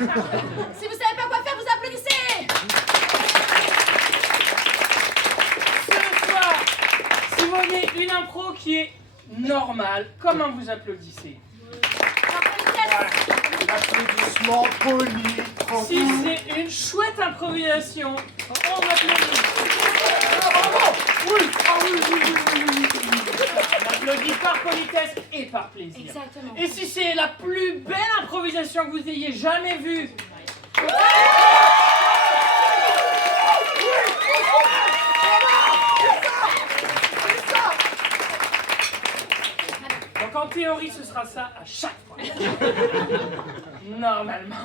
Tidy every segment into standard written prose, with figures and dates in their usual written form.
Si vous savez pas quoi faire, vous applaudissez. Ce soir, si vous voyez une impro qui est normale, comment vous applaudissez? Applaudissements polis, Si tranquilles. c'est une chouette improvisation, on applaudit. On applaudit par politesse et par plaisir. Exactement. Et si c'est la plus belle improvisation que vous ayez jamais vue, donc en théorie ce sera ça à chaque fois. Normalement.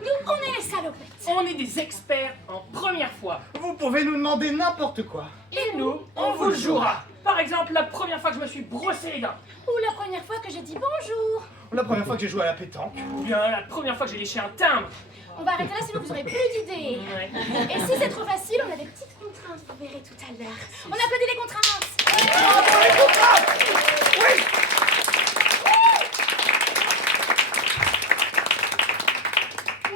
Nous, on est les salopettes. On est des experts en première fois. Vous pouvez nous demander n'importe quoi. Et nous, on vous le jouera. Par exemple, la première fois que je me suis brossé les dents. Ou la première fois que j'ai dit bonjour. La première fois que j'ai joué à la pétanque. Ou bien la première fois que j'ai léché un timbre. On va arrêter là, sinon vous aurez plus d'idées. Ouais. Et si c'est trop facile, on a des petites contraintes, vous verrez tout à l'heure. On applaudit les contraintes.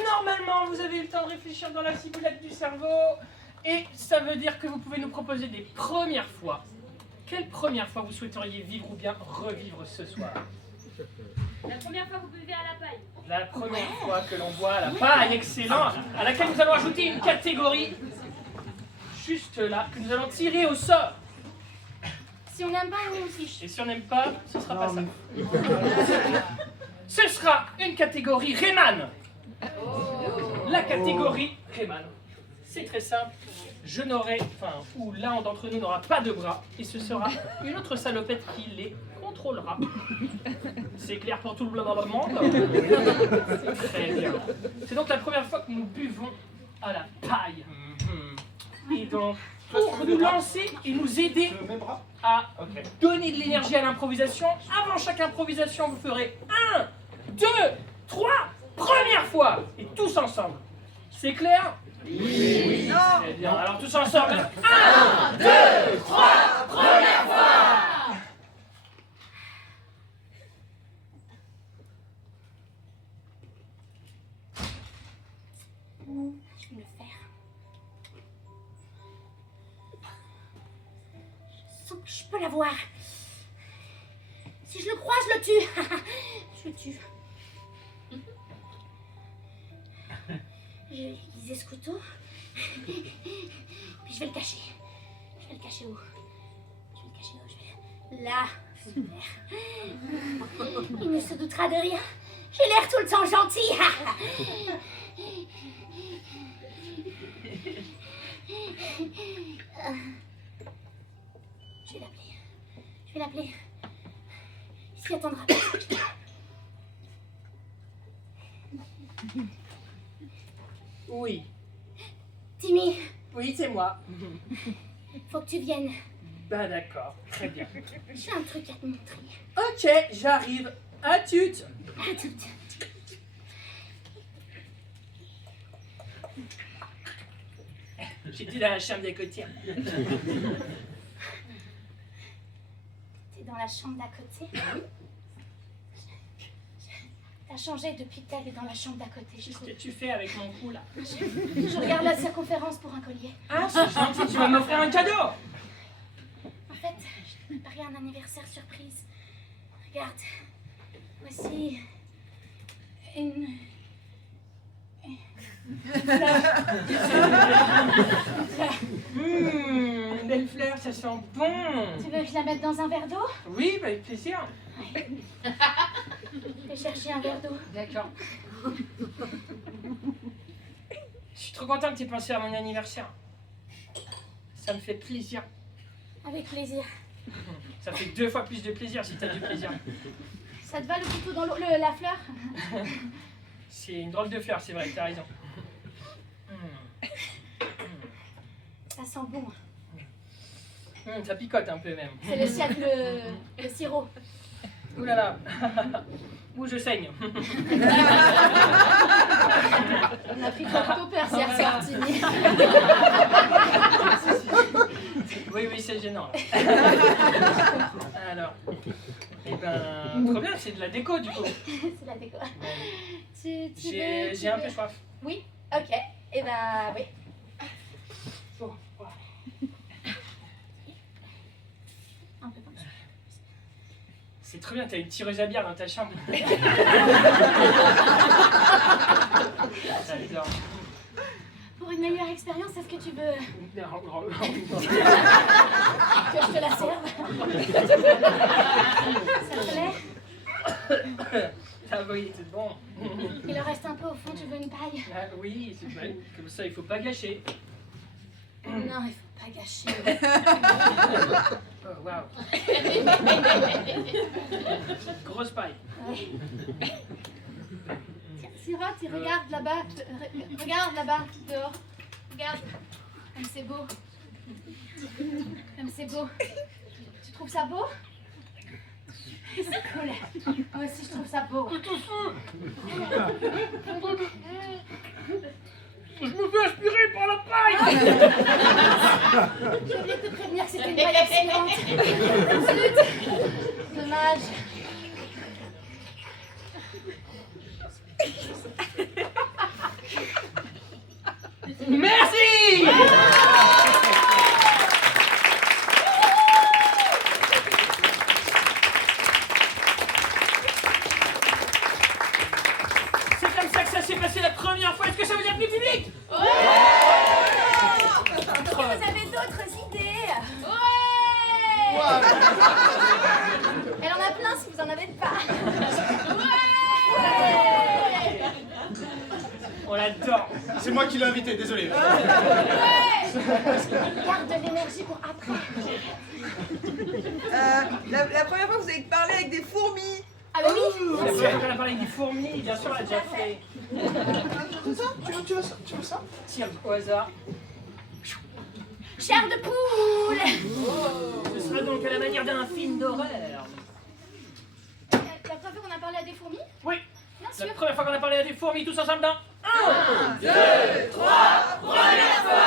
Normalement, vous avez eu le temps de réfléchir dans la ciboulette du cerveau. Et ça veut dire que vous pouvez nous proposer des premières fois. Quelle première fois vous souhaiteriez vivre ou bien revivre ce soir? La première fois que vous buvez à la paille. La première fois que l'on voit la paille, excellent, à laquelle nous allons ajouter une catégorie, juste là, que nous allons tirer au sort. Si on n'aime pas, on s'en fiche. Et si on n'aime pas, ce sera pas ça. Ce sera une catégorie Rayman. La catégorie Rayman. C'est très simple. Je n'aurai, ou l'un d'entre nous n'aura pas de bras, et ce sera une autre salopette qui les contrôlera. C'est clair pour tout le monde? C'est très bien. C'est donc la première fois que nous buvons à la paille. Et donc, pour nous lancer et nous aider Mes bras. à donner de l'énergie à l'improvisation, avant chaque improvisation, vous ferez 1, 2, 3, première fois, et tous ensemble. C'est clair? Oui. Très bien. Alors tous ensemble. 1, 2, 3, première fois. Je vais le faire. Je sens que je peux l'avoir. Si je le croise, je le tue. Je le tue. Je vais utiliser ce couteau. Puis je vais le cacher. Je vais le cacher où? Je vais le cacher où? Je vais... Là. Super. Il ne se doutera de rien. J'ai l'air tout le temps gentil. Je vais l'appeler. Je vais l'appeler. Il s'y attendra pas. Oui. Timmy, Oui, c'est moi. faut que tu viennes. Bah d'accord, très bien. J'ai un truc à te montrer. Ok, j'arrive. À tute. À tout. J'étais dans la chambre d'à côté. T'es dans la chambre d'à côté. T'as changé depuis que t'allais dans la chambre d'à côté. Je Qu'est-ce trouve. que tu fais avec mon cou là? Je regarde la circonférence pour un collier. Ah, c'est gentil, tu vas m'offrir un cadeau. En fait, je t'ai préparé un anniversaire surprise. Regarde. Voici une Une belle fleur, ça sent bon. Tu veux que je la mette dans un verre d'eau? Oui, bah, avec plaisir. Je vais chercher un verre d'eau. D'accord. Je suis trop content que tu aies pensé à mon anniversaire. Ça me fait plaisir. Avec plaisir. Ça fait 2 fois plus de plaisir si t'as du plaisir. Ça te va le couteau dans l'eau, la fleur? C'est une drôle de fleur, c'est vrai, t'as raison. Ça sent bon. Ça picote un peu même. C'est le sirop. Ouh là là. Ouh, je saigne. On a pris photo père hier soir, Timmy. Oui, oui, c'est gênant. Alors. Eh ben, trop bien, c'est de la déco du coup. C'est la déco. J'ai un peu soif. Oui, ok. Eh ben, oui. Bon, voilà. Un peu comme ça. C'est trop bien, t'as une tireuse à bière dans ta chambre. J'adore. Pour une meilleure expérience, est-ce que tu veux que Non. je te la serve? Ça te plaît? Ah oui, c'est bon. Il en reste un peu au fond, tu veux une paille? Ah oui, c'est vrai. Comme ça, il faut pas gâcher. Non, il faut pas gâcher. Oh, waouh. Grosse paille. Ouais. Tiens, Sirote, il regarde là-bas. Regarde là-bas, dehors. Regarde. Comme c'est beau. Comme c'est beau. Tu trouves ça beau? C'est cool. Moi aussi, je trouve ça beau. Je me fais aspirer par la paille. J'ai oublié de te prévenir que c'était une paille accidente. Zut. Dommage. Merci. C'est comme ça que ça s'est passé la première fois. Est-ce que ça vous a plu, public? Est-ce que vous avez d'autres idées? Ouais. Elle en a plein si vous en avez pas. On l'adore. C'est moi qui l'ai invité, désolé. Garde de l'énergie pour après. La première fois que vous avez parlé avec des fourmis. Ah bah oui. La première fois qu'on a parlé des fourmis, bien sûr, on l'a déjà fait. Tu veux ça? Tire au hasard. Chair de poule. Ce sera donc à la manière d'un film d'horreur. La première fois qu'on a parlé à des fourmis? Oui, Bien la sûr. première fois qu'on a parlé à des fourmis, tous ensemble dans 1, 2, 3, première fois.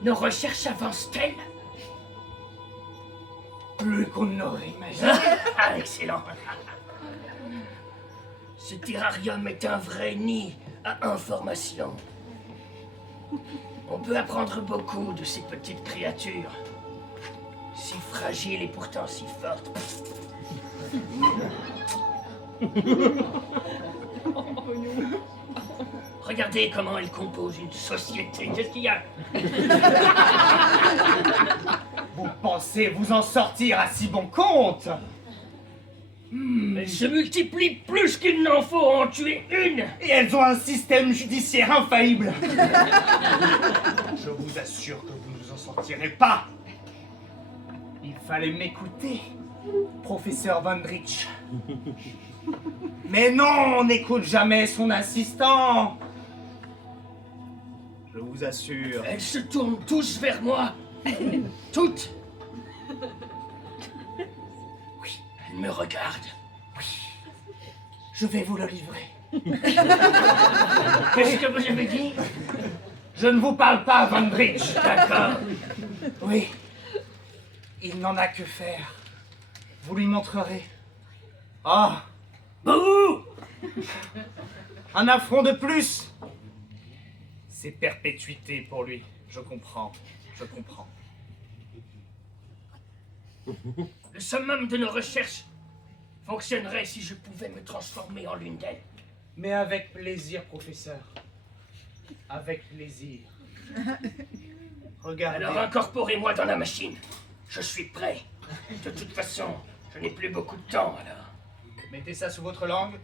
Nos recherches avancent-elles? Plus qu'on ne l'aurait imaginé. Ah, excellent. Ce terrarium est un vrai nid à information. On peut apprendre beaucoup de ces petites créatures. Si fragiles et pourtant si fortes. Regardez comment elles composent une société. Qu'est-ce qu'il y a? Vous pensez vous en sortir à si bon compte? Elles se multiplient plus qu'il n'en faut en tuer une. Et elles ont un système judiciaire infaillible. Je vous assure que vous ne vous en sortirez pas. Il fallait m'écouter, professeur Von Dritch. Mais non, on n'écoute jamais son assistant. Je vous assure. Elles se tournent tous vers moi. Toutes. Oui, elles me regardent. Je vais vous le livrer. Qu'est-ce que vous avez dit? Je ne vous parle pas, Von Dritch. D'accord. Oui. Il n'en a que faire. Vous lui montrerez. Ah, Bouh! un affront de plus. C'est perpétuité pour lui. Je comprends. Je comprends. Le summum de nos recherches fonctionnerait si je pouvais me transformer en l'une d'elles. Mais avec plaisir, professeur. Avec plaisir. Regardez. Alors incorporez-moi dans la machine. Je suis prêt. De toute façon, je n'ai plus beaucoup de temps alors. Mettez ça sous votre langue.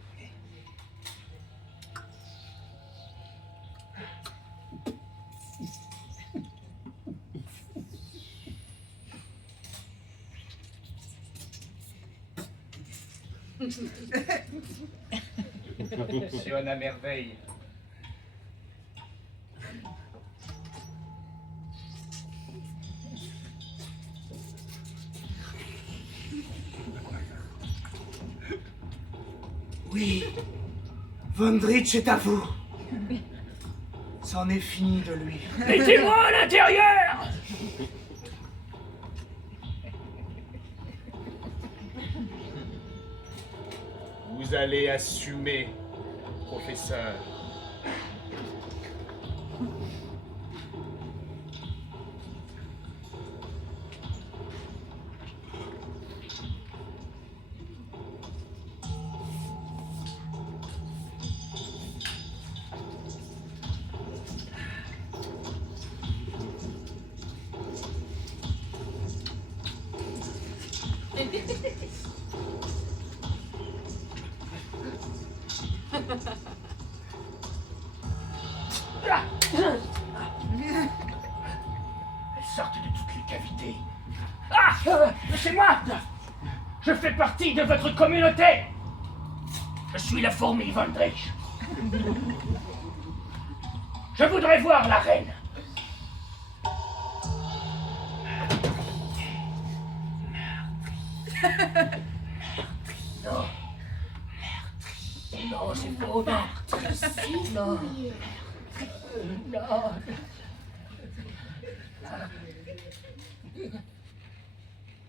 Fonctionne à merveille. Oui, Vondrich est à vous. C'en est fini de lui. Mettez-moi à l'intérieur! Vous allez assumer, professeur. Sortez de toutes les cavités. Ah! C'est moi! Je fais partie de votre communauté! Je suis la fourmi Vondrich. Je voudrais voir la reine. Non. Non, c'est faux. Non. Non.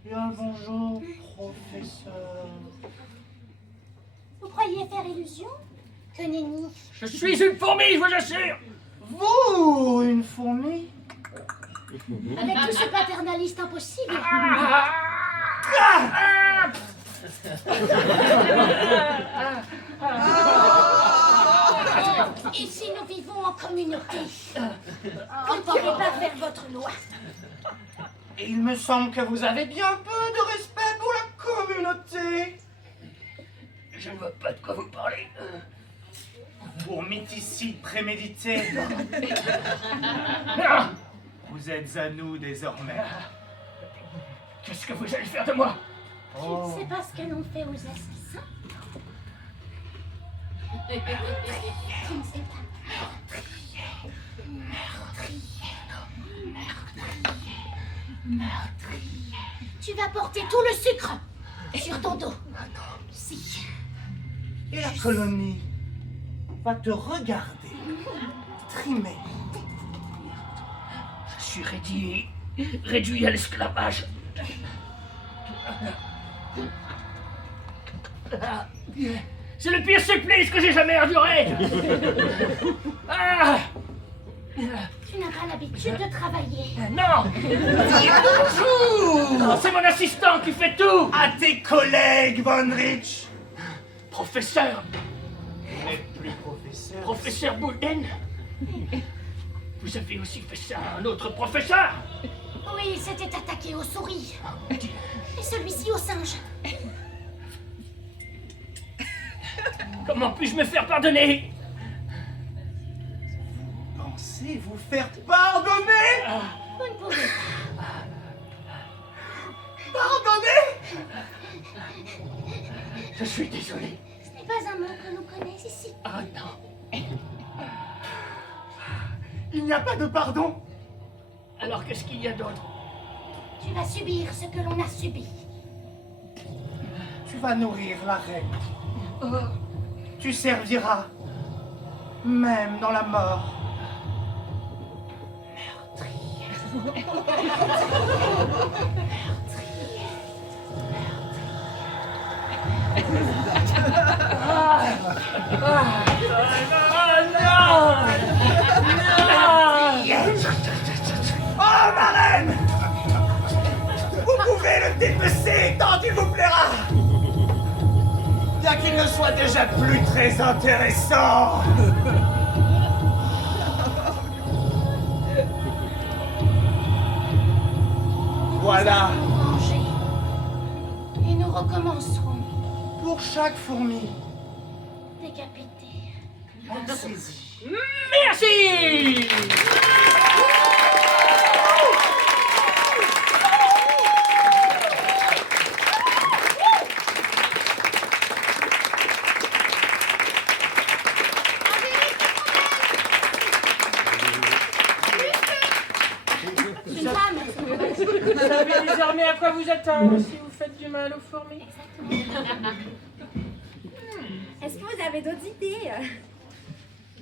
Bien le bonjour, professeur. Vous croyez faire illusion? Que nenni. Je suis une fourmi, je vous assure. Vous, une fourmi? Avec tout ce paternaliste impossible. Ici, nous vivons en communauté. Vous ne pourrez pas faire votre loi. Et il me semble que vous avez bien peu de respect pour la communauté. Je ne vois pas de quoi vous parlez. Fourmiticide prémédité. Non. Vous êtes à nous désormais. Qu'est-ce que vous allez faire de moi? Je ne sais pas ce que l'on fait aux assassins. Je ne sais pas. Tu vas porter tout le sucre sur ton dos. Si. Et la colonie va te regarder, trimer. Je suis réduit à l'esclavage. C'est le pire supplice que j'ai jamais enduré. Ah, Tu n'as pas l'habitude de travailler. non. Bonjour C'est mon assistant qui fait tout. à tes collègues, Vondrich. Professeur, Vous n'êtes plus professeur. professeur Boulden. Vous avez aussi fait ça à un autre professeur. Oui, il s'était attaqué aux souris. Et celui-ci aux singes. Comment puis-je me faire pardonner? Pensez vous faire pardonner? Vous ne pouvez pas. Pardonner? Je suis désolé. Ce n'est pas un mot que l'on connaisse ici. Ah non. Il n'y a pas de pardon. Alors qu'est-ce qu'il y a d'autre? Tu vas subir ce que l'on a subi. Tu vas nourrir la reine. Tu serviras, même dans la mort. Oh, ma reine! Vous pouvez le dépecer tant il vous plaira! Bien qu'il ne soit déjà plus très intéressant! Voilà, Ranger. Et nous recommencerons. pour chaque fourmi, Décapité. pensez-y. Merci. Une femme. Vous savez désormais à quoi vous attendre si vous faites du mal aux fourmis. Est-ce que vous avez d'autres idées?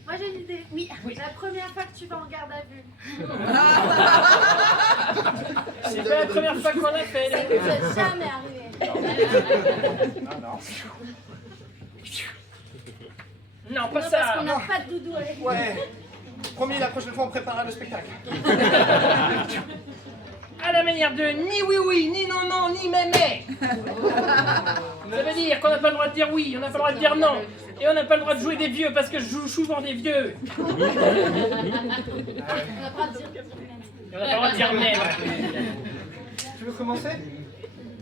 Moi j'ai une idée. Oui. La première fois que tu vas en garde à vue. C'est pas la première fois qu'on l'a fait. Ça les nous gars. est jamais arrivé. Non. Non, pas Non, ça. parce qu'on n'a pas de doudou avec nous. Ouais. Promis, la prochaine fois, on préparera le spectacle. À la manière de ni oui oui, ni non non, ni mémé. Ça veut dire qu'on n'a pas le droit de dire oui, on n'a pas le droit de dire non. Et on n'a pas le droit de jouer des vieux parce que je joue souvent des vieux. On n'a pas le droit de dire Et on n'a pas le droit de dire même. Tu veux commencer?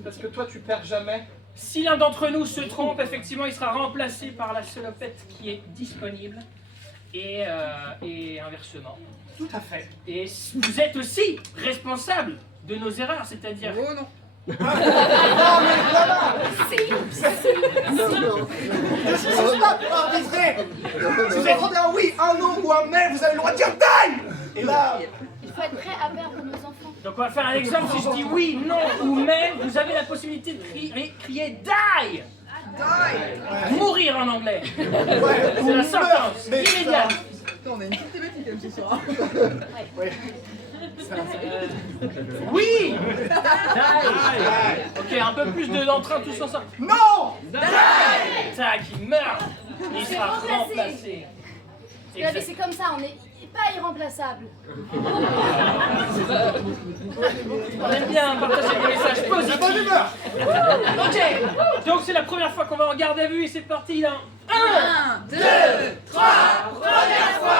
Parce que toi, tu perds jamais. Si l'un d'entre nous se trompe, effectivement, il sera remplacé par la salopette qui est disponible. Et inversement. Tout à fait. Et vous êtes aussi responsable de nos erreurs, c'est-à-dire... Oh non. Non, mais voilà. Je suis pas arbitré. Si vous entendez un oui, un non ou un mais, vous avez le droit de dire taille. Et là, Il faut être prêt à perdre nos enfants. Donc on va faire un exemple, si je dis oui, non ou mais, vous avez la possibilité de crier die. Die. Mourir en anglais. ouais, C'est la sentence mais ça- immédiate. Attends, on a une petite thématique comme ce soir. Ouais. Oui. Ok, un peu plus d'entrain tous ensemble. Non. Tac, il meurt. Il C'est sera remplacé. remplacé. Regardez, c'est comme ça, on n'est pas irremplaçable. On aime bien partager des messages De bonne positifs. humeur. Ok, donc c'est la première fois qu'on va en garde à vue et c'est parti dans 1, 1, 2, 3, première fois.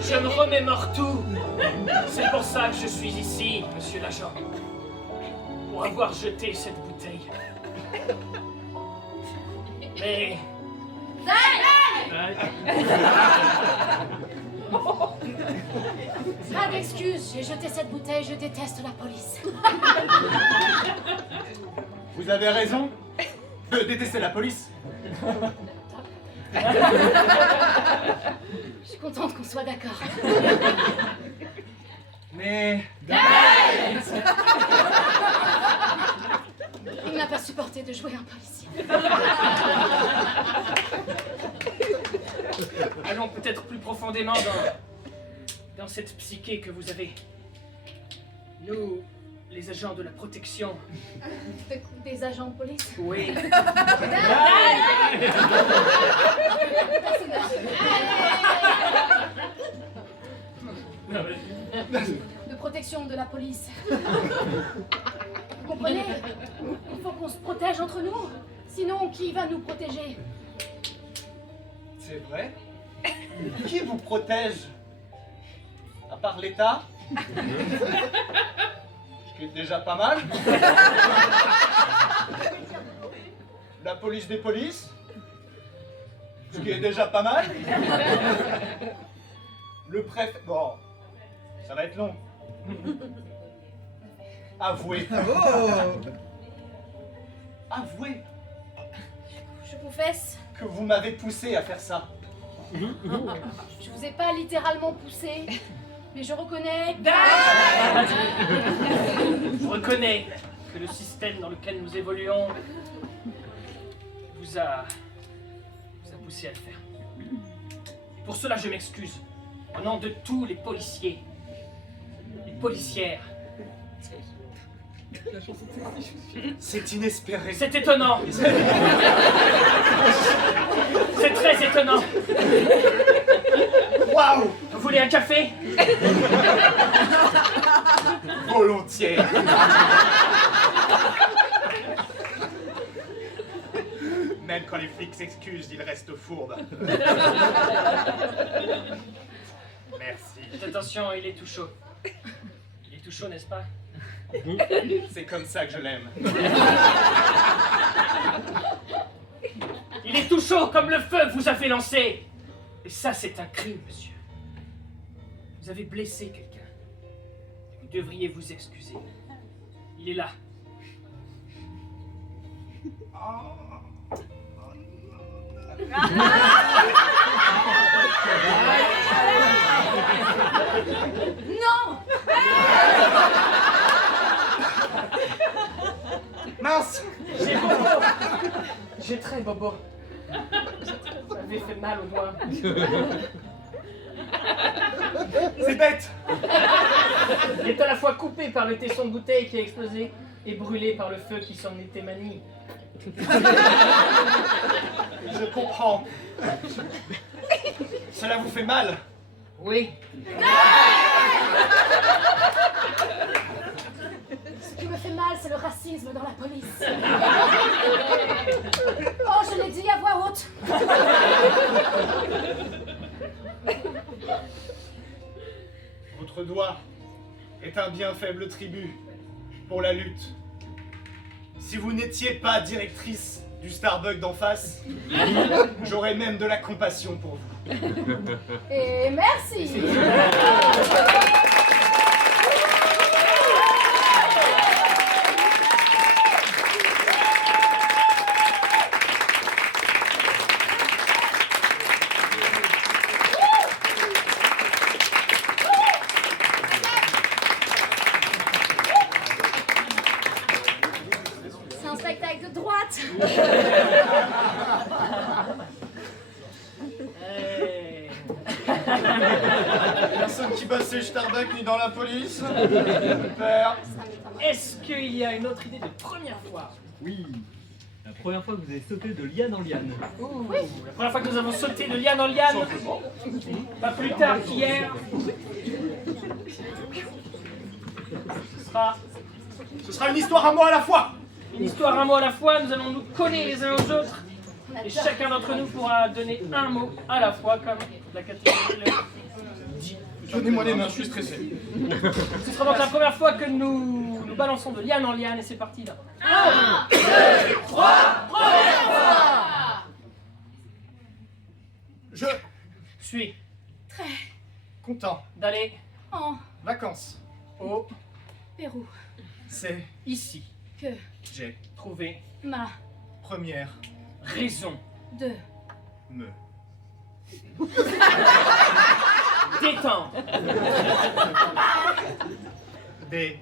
Je me remémore tout. C'est pour ça que je suis ici, monsieur l'agent. Pour avoir jeté cette bouteille. Mais... Pas d'excuses, j'ai jeté cette bouteille, je déteste la police. Vous avez raison de détester la police. Je suis contente qu'on soit d'accord. Mais Il n'a pas supporté de jouer un policier. Allons peut-être plus profondément dans cette psyché que vous avez. Nous, les agents de la protection. Des agents de police. Oui. De protection de la police. Vous comprenez? Il faut qu'on se protège entre nous. Sinon, qui va nous protéger? c'est vrai. Qui vous protège? À part l'État? Ce qui est déjà pas mal. La police des polices? Ce qui est déjà pas mal. Le préfet... Bon, ça va être long. Avouez. Oh. Avouez Je confesse, que vous m'avez poussé à faire ça. je vous ai pas littéralement poussé, mais je reconnais. Je reconnais que le système dans lequel nous évoluons vous a poussé à le faire. Et pour cela, je m'excuse. Au nom de tous les policiers, les policières. C'est inespéré. C'est étonnant. C'est très étonnant. Waouh! Vous voulez un café? Volontiers. Même quand les flics s'excusent, ils restent fourbes. Merci. Faites attention, il est tout chaud. Il est tout chaud, n'est-ce pas? C'est comme ça que je l'aime. Il est tout chaud comme le feu que vous avez lancé. Et ça, c'est un crime, monsieur. Vous avez blessé quelqu'un. Vous devriez vous excuser. Il est là. Non! Mince! J'ai Bobo. J'ai très Bobo. Vous m'avez fait mal au doigt. C'est bête! Il est à la fois coupé par le tesson de bouteille qui a explosé et brûlé par le feu qui s'en était manié. Je comprends. Cela vous fait mal? Oui. Ce qui me fait mal, c'est le racisme dans la police. Oh, je l'ai dit à voix haute. Votre doigt est un bien faible tribut pour la lutte. Si vous n'étiez pas directrice du Starbucks d'en face, j'aurais même de la compassion pour vous. Et merci. C'est un spectacle de droite. Hey. Personne qui bosse chez Starbucks ni dans la police. Super. Est-ce qu'il y a une autre idée de première fois? Oui, la première fois que vous avez sauté de liane en liane. La première fois que nous avons sauté de liane en liane, pas plus tard qu'hier, Ce sera une histoire à moi à la fois. une histoire un mot à la fois. Nous allons nous coller les uns aux autres et chacun d'entre nous pourra donner un mot à la fois comme la catégorie le dit. Donnez-moi les mains, je suis stressé. Ce sera donc la première fois que nous nous balançons de liane en liane et c'est parti là. Je Suis content. d'aller En Vacances. au Pérou, C'est ici que j'ai trouver ma première raison de me détendre des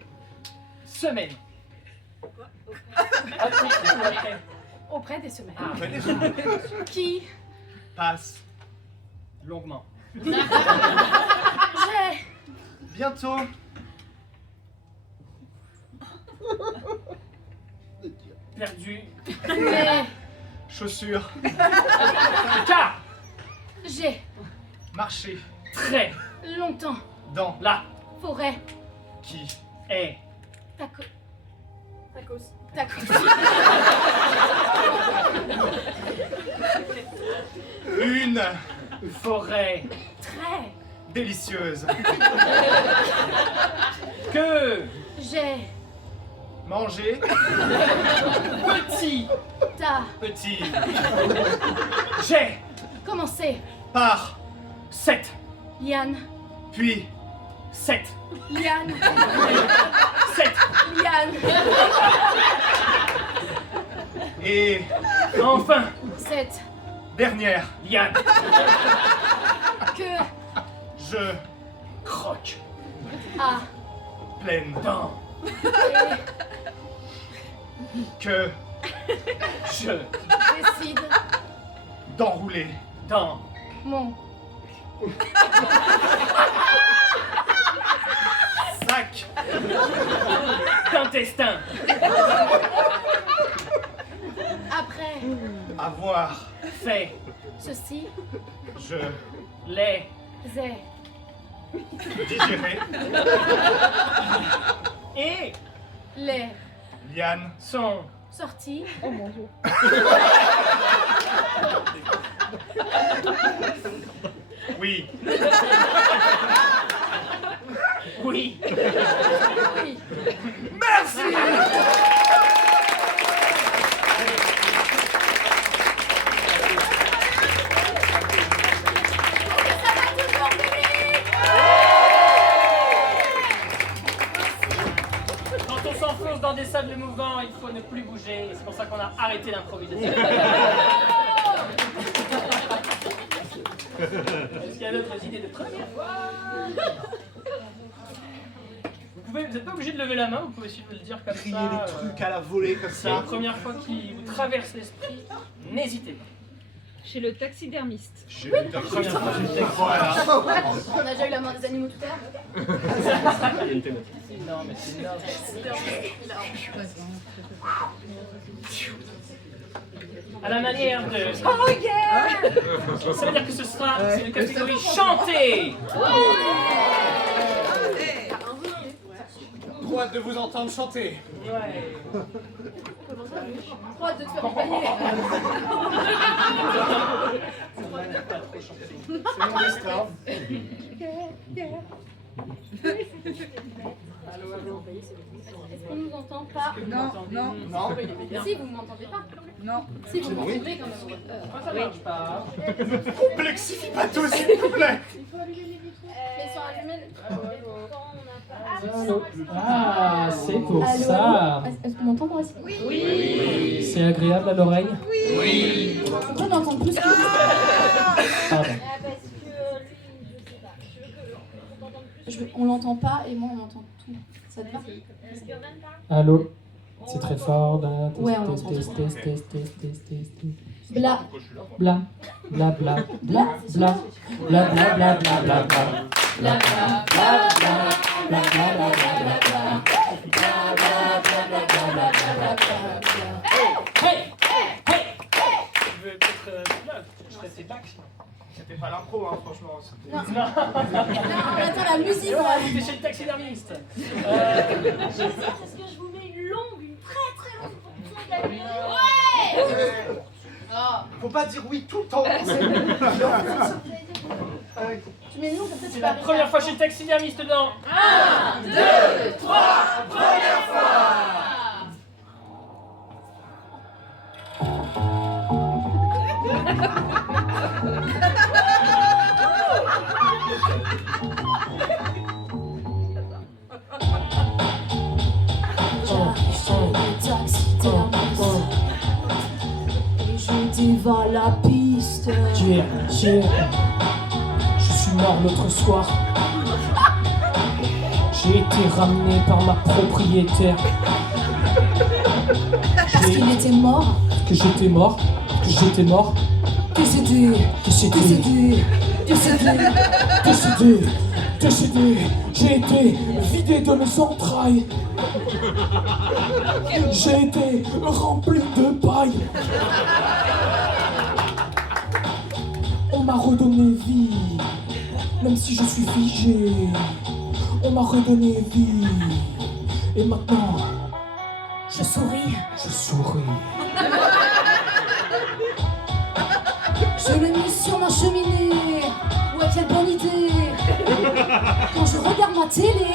semaine. Après. auprès des semaines Ah, qui passe longuement. j'ai bientôt Perdu. mes chaussures Car j'ai marché très longtemps dans la forêt qui est tacos tacos une forêt très délicieuse que j'ai manger petit petit j'ai commencé par cette Yann puis cette Yann cette Yann et enfin cette dernière Yann que je croque a pleine dans que je décide d'enrouler dans mon sac d'intestin après avoir fait ceci je les ai digéré et les liane sont sorties oui oui a arrêté l'improvisation. Est-ce qu'il y a d'autres idées de première fois? Vous n'êtes pas obligé de lever la main, vous pouvez aussi me le dire comme Crier ça. des trucs à la volée comme C'est la ça. première fois qui vous traverse l'esprit, n'hésitez pas. Chez le taxidermiste. La première fois, Voilà. On a déjà eu la mort des animaux tout à l'heure. Il y a une thématique. c'est énorme, c'est énorme. À la manière de... Oh yeah! Ça veut dire que ce sera c'est une catégorie chantée. Trop hâte de vous entendre chanter. Ouais. Trop hâte de te faire panier. C'est mon histoire. Est-ce qu'on nous entend pas? Non, non, Non. Si, vous m'entendez pas. non. Si, vous m'entendez quand même. Ça marche pas. Complexifie pas tout, s'il vous plaît. Mais sans allumer. Ah, c'est pour Allô, ça. allô Est-ce qu'on m'entend moi aussi? Oui. C'est agréable à l'oreille. Pourquoi on entend plus que Pardon. Parce que lui, je sais pas. Je veux qu'on t'entende plus. on l'entend pas et moi on entend tout. Ça te va? Parce que même pas. Allô. C'est très fort. Là. Ouais, on entend. Test. Bla. Bla. Bla bla. Bla bla. Bla bla bla bla bla bla. Bla bla bla bla bla bla bla bla bla. Hey. Tu veux peut-être là, je ferai tes bacs. C'était pas l'impro, hein, franchement. Non, attends, la musique, C'est on bon, va. t'es chez le taxidermiste. Est-ce que je vous mets une longue, une très très longue pour tout gagner? Faut pas dire oui tout le temps. Tu mets nous comme ça, tu C'est vas la première fois chez le taxidermiste dans... Et je dévale la piste. Yeah. Je suis mort l'autre soir. J'ai été ramené par ma propriétaire. Parce qu'il était mort. Que j'étais mort. Que c'était. Décédé. J'ai été vidé de mes entrailles. J'ai été rempli de paille. On m'a redonné vie, même si je suis figé. On m'a redonné vie. Et maintenant, Je souris. je souris. Je l'ai mis sur ma cheminée. Ouais, quelle bonne idée. Quand je regarde ma télé,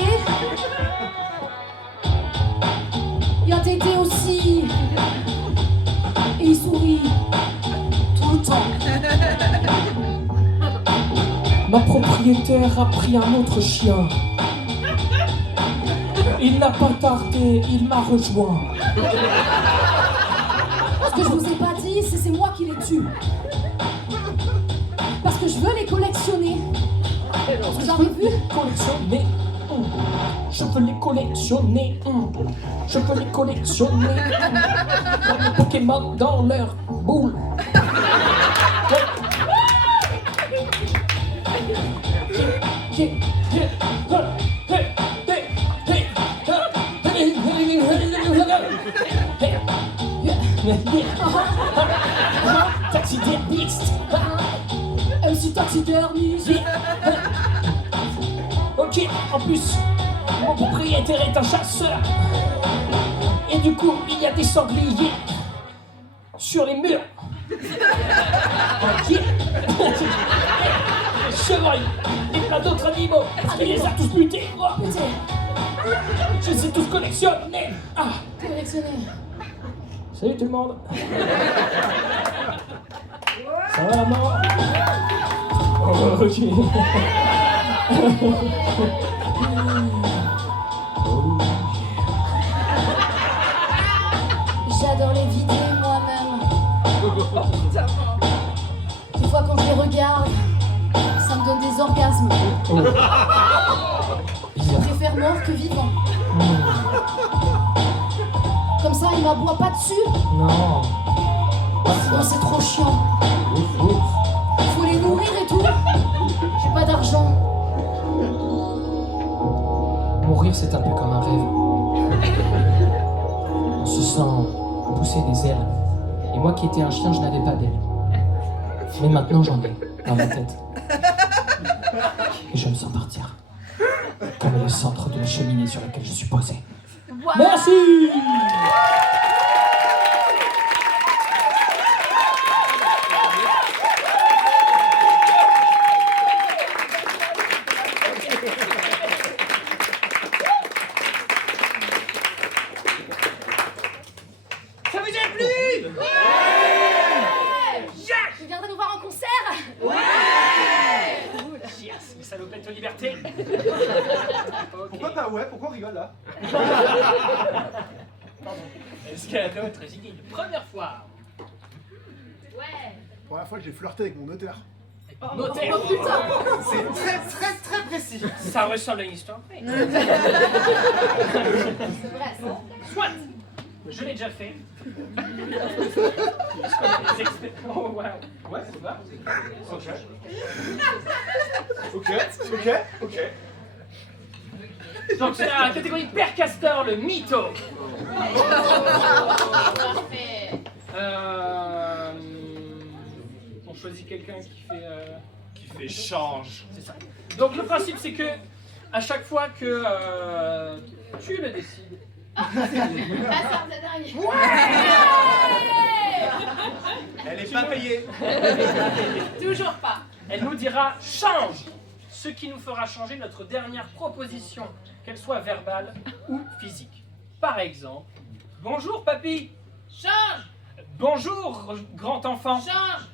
il y a Tété aussi. Et il sourit tout le temps. Ma propriétaire a pris un autre chien. Il n'a pas tardé, il m'a rejoint. Ce que je vous ai pas dit, c'est moi qui les tue. Parce que je veux les collectionner. Vous avez vu? Collectionner. Je veux les collectionner. Je veux les collectionner. Comme les Pokémon dans leur boule. Taxidermiste. MC taxidermiste. Ok, en plus, mon propriétaire est un chasseur. Et du coup, il y a des sangliers sur les murs. Ok. Des chevreuils et plein d'autres animaux. Il les a tous butés. Oh, Putain, je les ai tous collectionnés. Ah. collectionner. Salut tout le monde. Ça va maman? Oh, ok. J'adore les vidéos. Oh. Je préfère mort que vivant. Comme ça, il m'aboie pas dessus. Non. Sinon, c'est trop chiant. Ouf, ouf. Faut les nourrir et tout. J'ai pas d'argent. Mourir, c'est un peu comme un rêve. On se sent pousser des ailes. Et moi qui étais un chien, je n'avais pas d'ailes. Mais maintenant, j'en ai dans ma tête. Et je me sens partir. Comme le centre de la cheminée sur laquelle je suis posé. Wow. Merci. Ça vous a plu? Tu viendrais nous voir en concert? Yes, les salopettes aux libertés. Pourquoi pas ouais? Pourquoi on rigole là? Est-ce qu'il y a d'autres idées de première fois? Pour la fois que j'ai flirté avec mon auteur. Notaire. C'est très précis. Ça ressemble à une histoire vraie. C'est vrai, ça. Soit, je l'ai déjà fait. Oh wow. Ouais, c'est ça. Ok. Donc c'est la catégorie Père Castor, le mytho. On choisit quelqu'un qui fait Change. C'est ça. Donc le principe c'est que à chaque fois que tu le décides, Elle est pas payée. Toujours pas. elle nous dira change, ce qui nous fera changer notre dernière proposition, qu'elle soit verbale ou physique. Par exemple, bonjour papy. Change. Bonjour grand enfant. Change.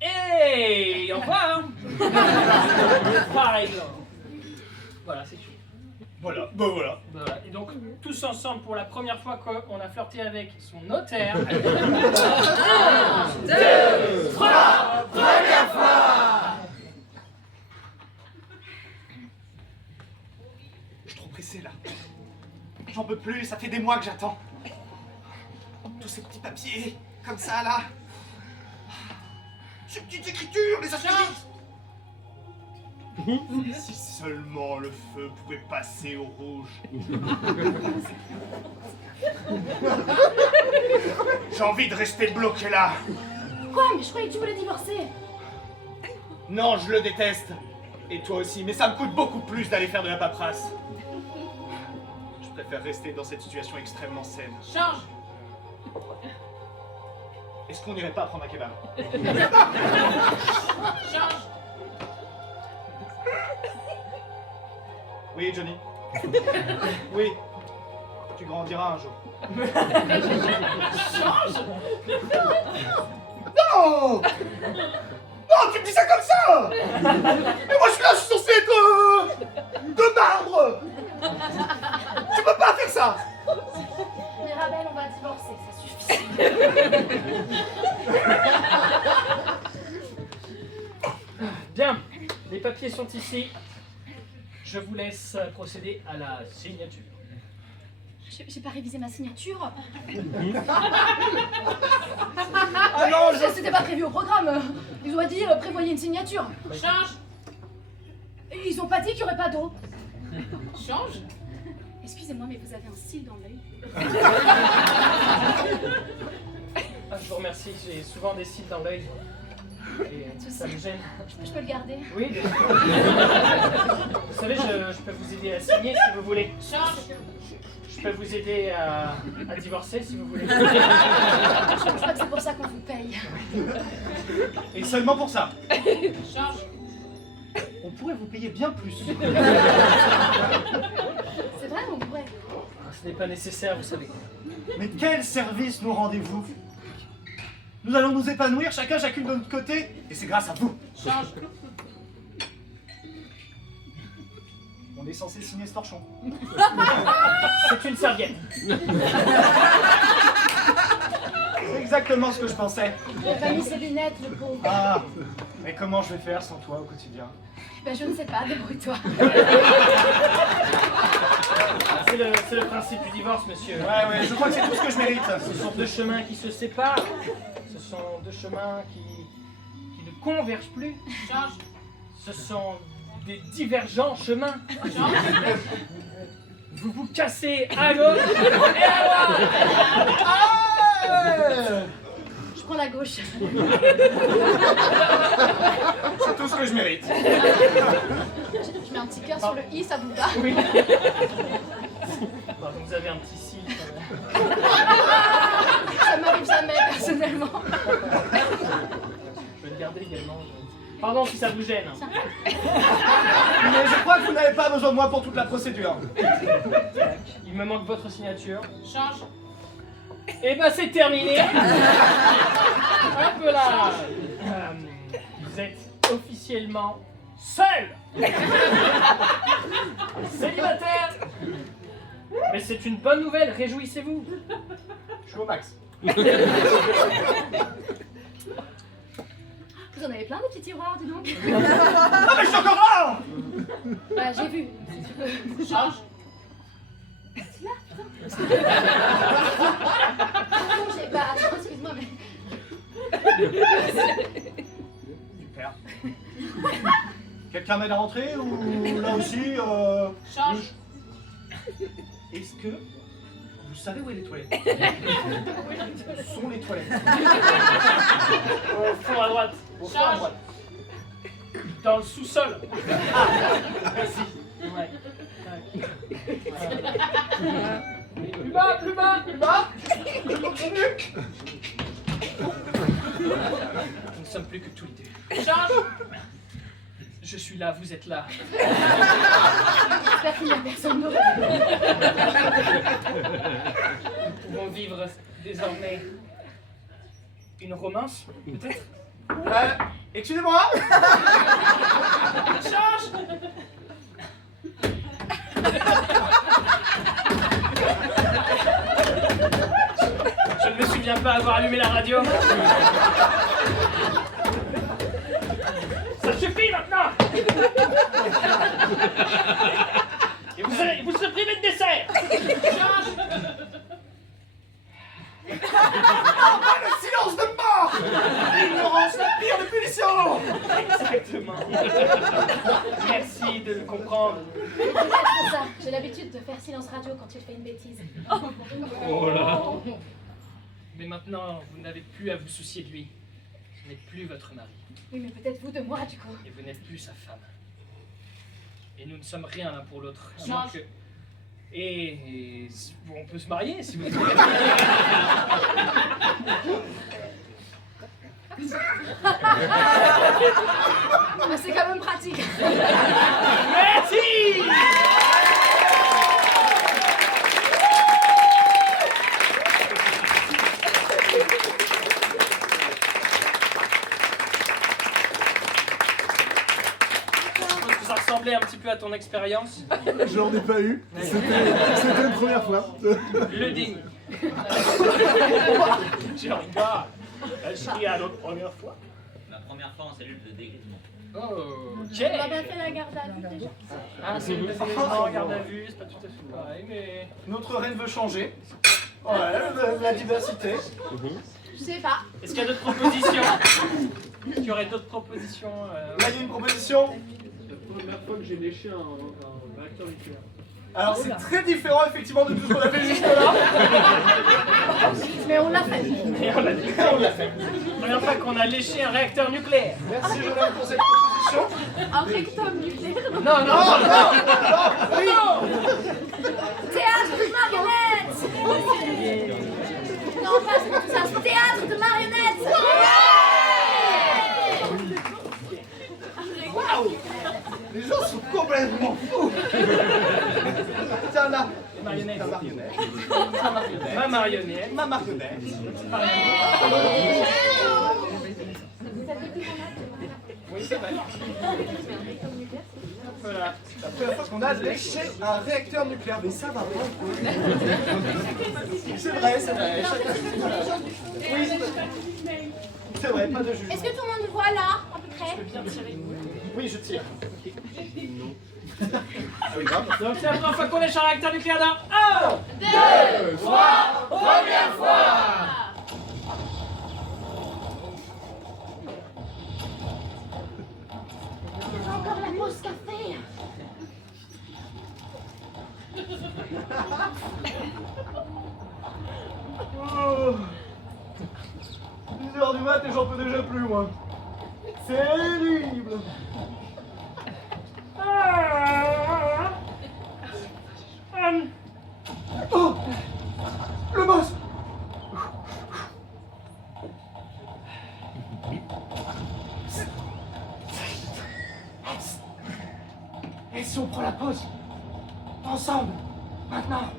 Et au revoir. Par exemple. Voilà, c'est tout. Voilà. Voilà. Et donc, tous ensemble, pour la première fois qu'on a flirté avec son notaire. Je suis trop pressé là. J'en peux plus, ça fait des mois que j'attends. Tous ces petits papiers, comme ça là. Ces petites écritures, les assurances. Si seulement le feu pouvait passer au rouge. J'ai envie de rester bloqué là. Quoi? Mais je croyais que tu voulais divorcer. Non, je le déteste. Et toi aussi, mais ça me coûte beaucoup plus d'aller faire de la paperasse. Je préfère rester dans cette situation extrêmement saine. Change. Est-ce qu'on n'irait pas prendre un kebab? Change. Oui, Johnny. Oui. Tu grandiras un jour. Change. Non! Non, tu me dis ça comme ça! Mais moi je suis là, je suis censé être de marbre! Tu peux pas faire ça! Mirabelle, on va divorcer, ça suffit. Bien, les papiers sont ici. Je vous laisse procéder à la signature. J'ai pas révisé ma signature. Ah non, C'était pas prévu au programme. Ils ont dit prévoyez une signature. Change. Ils ont pas dit qu'il y aurait pas d'eau. Change. Excusez-moi, mais vous avez un cil dans l'œil. Ah, je vous remercie, j'ai souvent des cils dans l'œil. Et ça me gêne. Je peux le garder. Oui, bien sûr. Vous savez, je peux vous aider à signer si vous voulez. Change. Je peux vous aider à divorcer si vous voulez. Je crois que c'est pour ça qu'on vous paye. Et seulement pour ça. Change. On pourrait vous payer bien plus. C'est vrai, on pourrait. Ce n'est pas nécessaire, vous savez. Mais quel service nous rendez-vous? Nous allons nous épanouir, chacune de notre côté, et c'est grâce à vous. Change. On est censé signer ce torchon. C'est une serviette. C'est exactement ce que je pensais. Il a pas mis ses lunettes, le pauvre. Ah, mais comment je vais faire sans toi au quotidien? Ben, je ne sais pas, débrouille-toi. C'est le principe du divorce, monsieur. Ouais, je crois que c'est tout ce que je mérite. Ce sont deux chemins qui se séparent. Ce sont deux chemins qui ne convergent plus. Change. Ce sont des divergents chemins. Change. Vous vous cassez à gauche et à droite. Je prends la gauche. C'est tout ce que je mérite. Je mets un petit cœur sur le i, ça vous va? Oui. Bon, donc vous avez un petit cil quand même. Ça m'arrive jamais, personnellement. Je vais le garder également. Pardon si ça vous gêne. Mais je crois que vous n'avez pas besoin de moi pour toute la procédure. Il me manque votre signature. Change. Et ben c'est terminé. Hop là. Vous êtes officiellement seul. Célibataire. Mais c'est une bonne nouvelle, réjouissez-vous. Je suis au max. Vous en avez plein des petits tiroirs, dis donc. Ah mais je suis encore là. Bah, j'ai vu. Change. C'est là, putain. Pardon, j'ai pas. Attends, excuse-moi, mais. Super. Quelqu'un m'aide à rentrer ou là aussi Change. Est-ce que vous savez où est les toilettes? Où sont les toilettes? Au fond à droite. Au fond à droite. Dans le sous-sol. Ah, merci. Ouais. Plus bas, plus bas, plus bas. Je continue. Nous ne sommes plus que tous les deux. Change. Je suis là, vous êtes là. J'espère qu'il n'y a personne d'autre. Nous pouvons vivre désormais une romance, peut-être? Excusez-moi. Change. Je ne me souviens pas avoir allumé la radio. Ça suffit maintenant. Et vous se privez de dessert. Change. Pas le silence de mort. L'ignorance, la pire des punitions. Exactement. Merci de le comprendre. Peut-être ça. J'ai l'habitude de faire silence radio quand il fait une bêtise. Oh là. Mais maintenant, vous n'avez plus à vous soucier de lui. Ce n'est plus votre mari. Oui, mais peut-être vous de moi, du coup. Et vous n'êtes plus sa femme. Et nous ne sommes rien l'un pour l'autre. à Change. moins que- Et on peut se marier si vous voulez. Mais c'est quand même pratique. Merci. Ça ressemblait un petit peu à ton expérience. J'en ai pas eu. C'était une première fois. Le déni. J'en ai pas. Est-ce qu'il y a d'autres premières fois? Ma première fois en cellule de dégrisement. Oh, ok. On a bien fait la garde à vue déjà. Ah, c'est une définition en garde à vue, c'est pas tout à fait pareil, mais... Notre reine veut changer. Ouais, la diversité. Je sais pas. Est-ce qu'il y a d'autres propositions? Est-ce qu'il y aurait d'autres propositions Là, il y a une proposition. C'est la première fois que j'ai léché un réacteur nucléaire. Alors, c'est très différent, effectivement, de tout ce qu'on a fait jusque-là. Mais on l'a fait. Et on l'a dit. On l'a fait. Première fois qu'on a léché un réacteur nucléaire. Merci, jeune homme, pour cette proposition. Un rectum nucléaire. Non, non, Non, non, non, non, Théâtre de marionnettes. Non, pas c'est tout ça. Théâtre de marionnettes. Waouh! Les gens sont complètement fous! Tiens là! Marionnette. Ta marionnette. Ma marionnette. Ma marionnette. Oui, c'est vrai. Voilà. C'est la première fois qu'on a léché un réacteur nucléaire, mais ça va pas. C'est vrai, c'est vrai. Oui, c'est vrai, pas de jugement. Est-ce que tout le monde voit là, à peu près? Oui, je tire. Donc c'est la première fois qu'on est sur un réacteur nucléaire dans 1, 2, 3, première fois! J'ai encore la pause café. Oh. 10h du mat et j'en peux déjà plus, moi. C'est terrible. Oh, le boss. Et si on prend la pause ensemble, maintenant?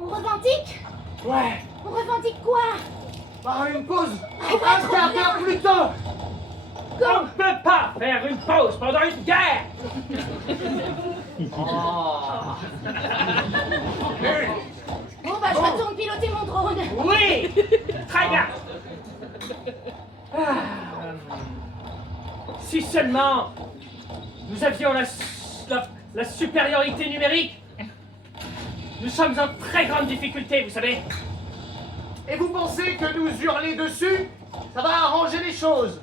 On revendique? Ouais. On revendique quoi? Bah, une pause. Un quart d'heure plus tôt. on ne peut pas faire une pause pendant une guerre. Bon bah je retourne piloter mon drone. Oui, très bien. Si seulement nous avions la supériorité numérique, nous sommes en très grande difficulté, vous savez. Et vous pensez que nous hurler dessus, ça va arranger les choses?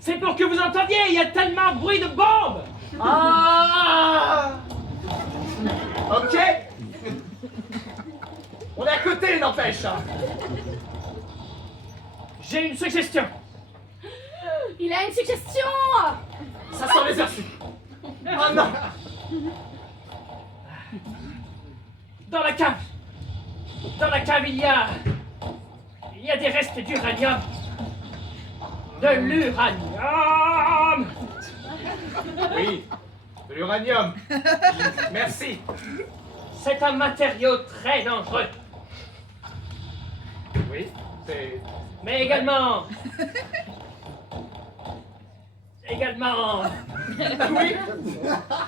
C'est pour que vous entendiez, il y a tellement de bruit de bombes. Ah! Ok. On est à côté, n'empêche. J'ai une suggestion. Il a une suggestion. Ça sent les assus. Oh non. Dans la cave, il y a des restes d'uranium. De l'uranium. Oui, de l'uranium. Merci. C'est un matériau très dangereux. Oui, c'est... Mais également... Oui,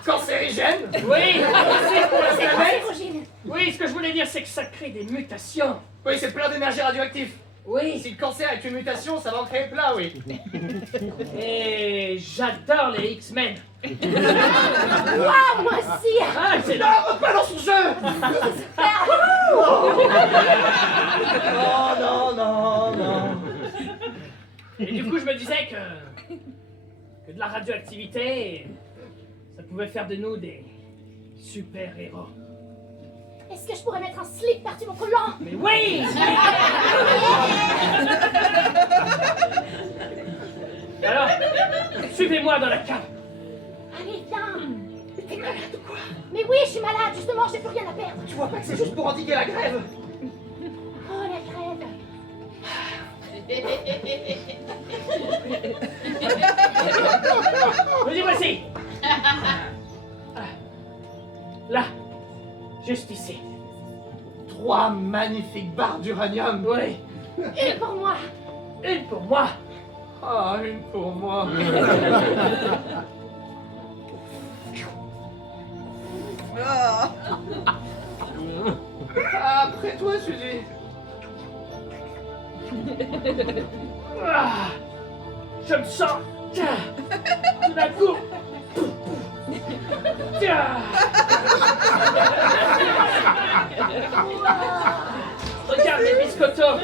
cancérigène. Oui, c'est pour la C'est planète. cancérogène. Oui, ce que je voulais dire, c'est que ça crée des mutations. Oui, c'est plein d'énergie radioactive. Oui. Si le cancer est une mutation, ça va en créer plein, oui. Et j'adore les X-Men. Waouh, moi aussi. Ah, c'est là. Non, pas dans son jeu. Non, non, non. Et du coup, je me disais que de la radioactivité, ça pouvait faire de nous des super-héros. Est-ce que je pourrais mettre un slip par-dessus mon collant? Mais oui. Alors, suivez-moi dans la cave. Allez, viens. T'es malade ou quoi? Mais oui, je suis malade, justement, j'ai plus rien à perdre. Tu vois pas que c'est juste pour endiguer la grève? Oh, la grève. Me voici. Là, juste ici. 3 magnifiques barres d'uranium. Oui. Une pour moi. Une pour moi. Ah, une pour moi. Après toi, Suzy. Ah, je me sens tout d'un coup. Regarde les biscottos.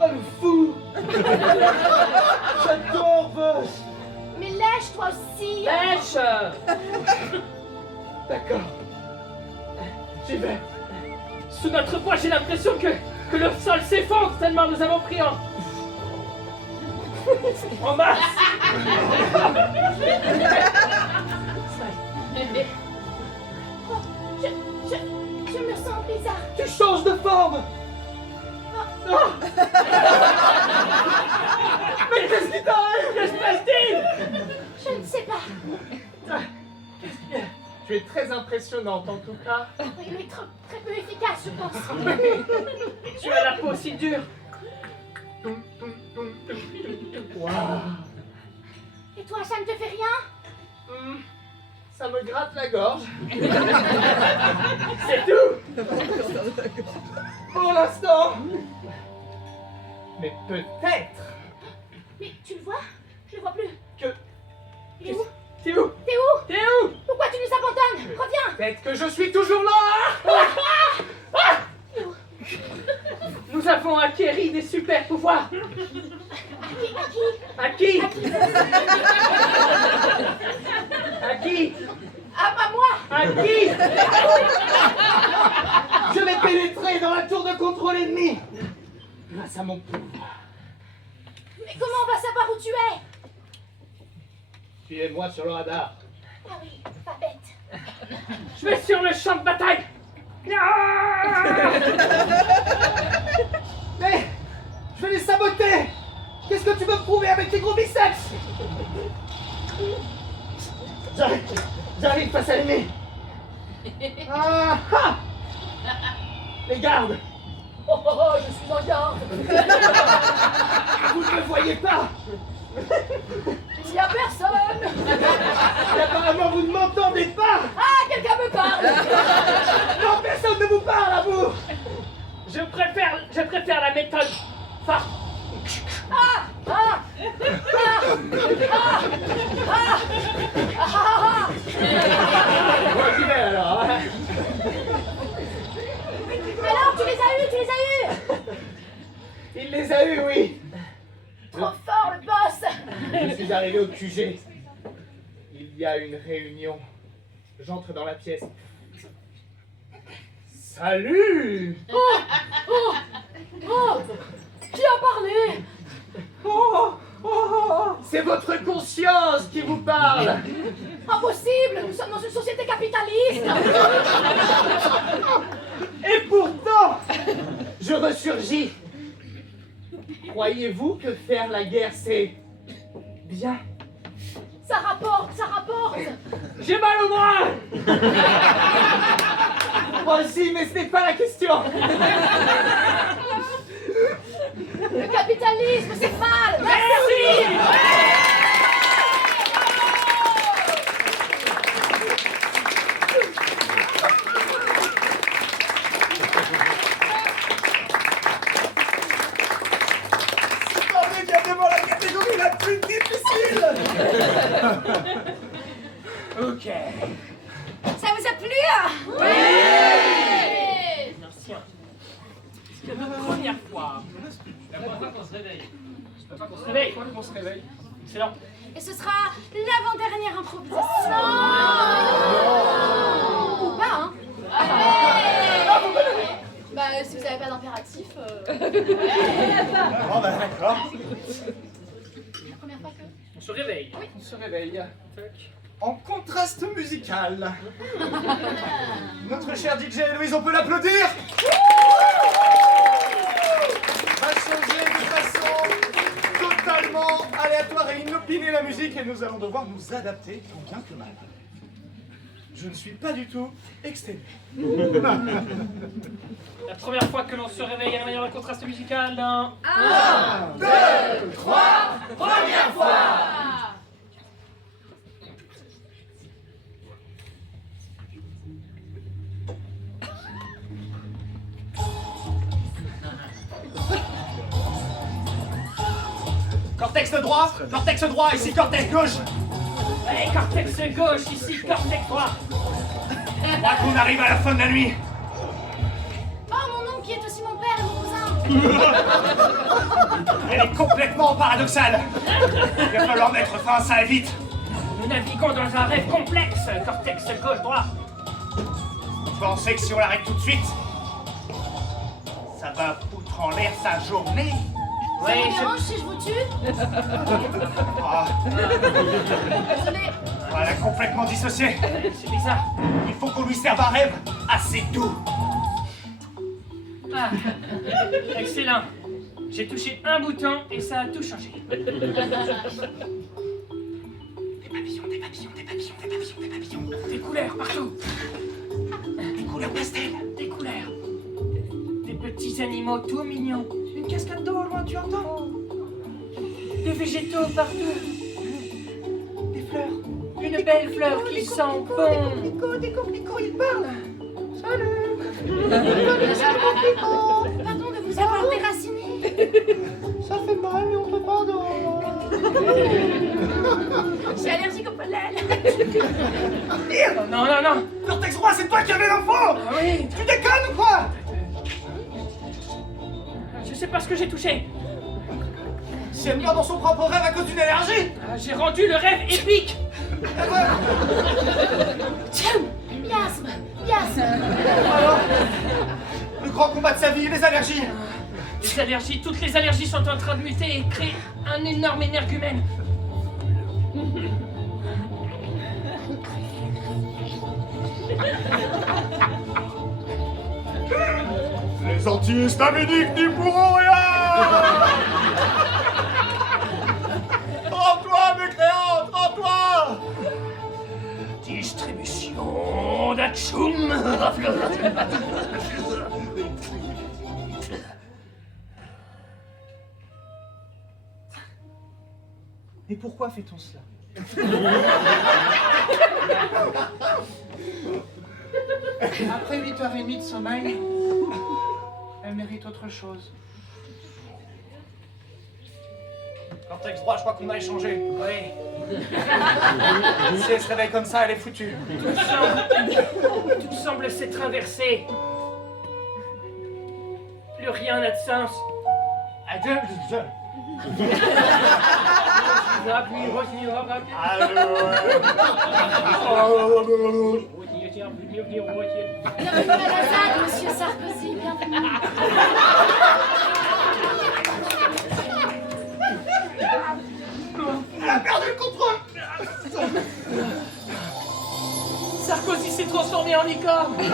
Oh, le fou. J'adore Boss. Mais lèche, toi aussi. Lèche. D'accord. J'y vais. Sous notre poids, j'ai l'impression que le sol s'effondre tellement nous avons pris en masse. Oh, je me sens bizarre. Tu changes de forme. Ah. Mais qu'est-ce qui t'arrive? Que se passe-t-il? Je ne sais pas. Tu es très impressionnante en tout cas. Oui, mais très peu efficace, je pense. Tu as la peau si dure. Et toi, ça ne te fait rien? Ça me gratte la gorge. C'est tout. Pour l'instant. Mais peut-être Mais tu le vois? Je le vois plus. que... Il est où? T'es où? T'es où? T'es où? Pourquoi tu nous abandonnes? Reviens! Peut-être que je suis toujours là. Nous avons acquéri des super pouvoirs. À qui? À qui? À qui? À moi! À qui? Je vais pénétrer dans la tour de contrôle ennemie. Grâce à mon pouvoir. Mais comment on va savoir où tu es? Suivez-moi sur le radar. Ah oui, pas bête. Je vais sur le champ de bataille. Mais je vais les saboter. Qu'est-ce que tu veux me prouver avec tes gros biceps? J'arrive face à l'ennemi. Ah, ah. Les gardes. Oh, je suis en garde. Vous ne me voyez pas. Il n'y a personne. Et apparemment vous ne m'entendez pas. Ah, quelqu'un me parle. Non, personne ne vous parle à vous. Je préfère la méthode forte. Moi j'y vais alors. Hein. Alors, tu les as eus, Il les a eus, oui. Trop fort, le boss. Je suis arrivé au QG. Il y a une réunion. J'entre dans la pièce. Salut. Qui a parlé? C'est votre conscience qui vous parle. Impossible. Nous sommes dans une société capitaliste. Et pourtant, je ressurgis. Croyez-vous que faire la guerre, c'est bien? Ça rapporte, ça rapporte. J'ai mal au bras. Moi aussi, mais ce n'est pas la question. Le capitalisme, c'est mal. Merci. C'est véritablement la catégorie la plus difficile. Ok. Ça vous a plu? Merci. C'est la première fois. La première fois qu'on se réveille. On se réveille. On se réveille. Excellent. Et ce sera l'avant-dernière improvisation. Ou pas, hein? Bah, si vous n'avez pas d'impératif. Bon, bah d'accord. La première fois que. On se réveille. On se réveille. Tac. En contraste musical. Notre cher DJ Héloïse, on peut l'applaudir. Va changer de façon totalement aléatoire et inopinée la musique et nous allons devoir nous adapter tant bien que mal. Je ne suis pas du tout exténué. La première fois que l'on se réveille à la manière d'un contraste musical. 1, 2, 3, première fois. Cortex droit, ici cortex gauche. Allez, cortex gauche, ici cortex droit. Je crois qu'on arrive à la fin de la nuit. Oh, mon oncle qui est aussi mon père et mon cousin. Elle est complètement paradoxale. Il va falloir mettre fin à ça et vite. Nous naviguons dans un rêve complexe. Cortex gauche droit. Vous pensez que si on l'arrête tout de suite, ça va foutre en l'air sa journée? Ça vous dérange si je vous tue? Ah, Désolé. elle a complètement dissocié. C'est bizarre. Il faut qu'on lui serve un rêve assez doux. Ah. Excellent. J'ai touché un bouton et ça a tout changé. Des papillons. Des couleurs partout. Des couleurs pastel. Des couleurs. Des petits animaux tout mignons. Une cascade d'eau au loin, tu entends? Des végétaux partout. Des fleurs. Une belle fleur qui sent bon. Des coquelicots, ils parlent. Salut. Pardon de vous avoir déraciné. Ça fait mal, mais on te pardonne. Je suis allergique au pollen. Non, non, non. Cortex Roi, c'est toi qui avais l'enfant. Ah oui. Tu déconnes ou quoi? Je sais pas ce que j'ai touché. Si elle meurt dans son propre rêve à cause d'une allergie. Ah, j'ai rendu le rêve épique. Tiens, miasme, miasme. Alors, le grand combat de sa vie, les allergies. Les allergies, toutes les allergies sont en train de muter et créer un énorme énergumène. Les antihistaminiques n'y pourront rien. Rends-toi, mécréante, rends-toi. Distribution d'Atchoum. Et pourquoi fait-on cela? Après 8h30 de sommeil, elle mérite autre chose. Cortex droit, je crois qu'on a échangé. Oui. Si elle se réveille comme ça, elle est foutue. Tout semble s'être inversé. Plus rien n'a de sens. Bienvenue à la ZAD, monsieur Sarkozy, bienvenue. Elle a perdu le contrôle. Sarkozy s'est transformé en licorne. Une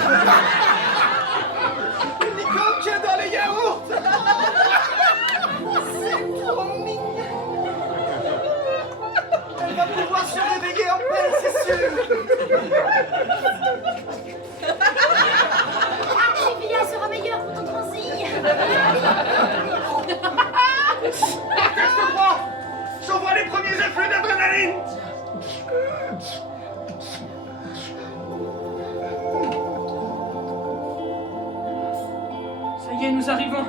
licorne qui est dans les yaourts. C'est trop mignon. Elle va pouvoir se réveiller en paix, c'est sûr. Sylvia sera meilleure pour ton transi. J'envoie les premiers effets d'adrénaline. Ça y est, nous arrivons.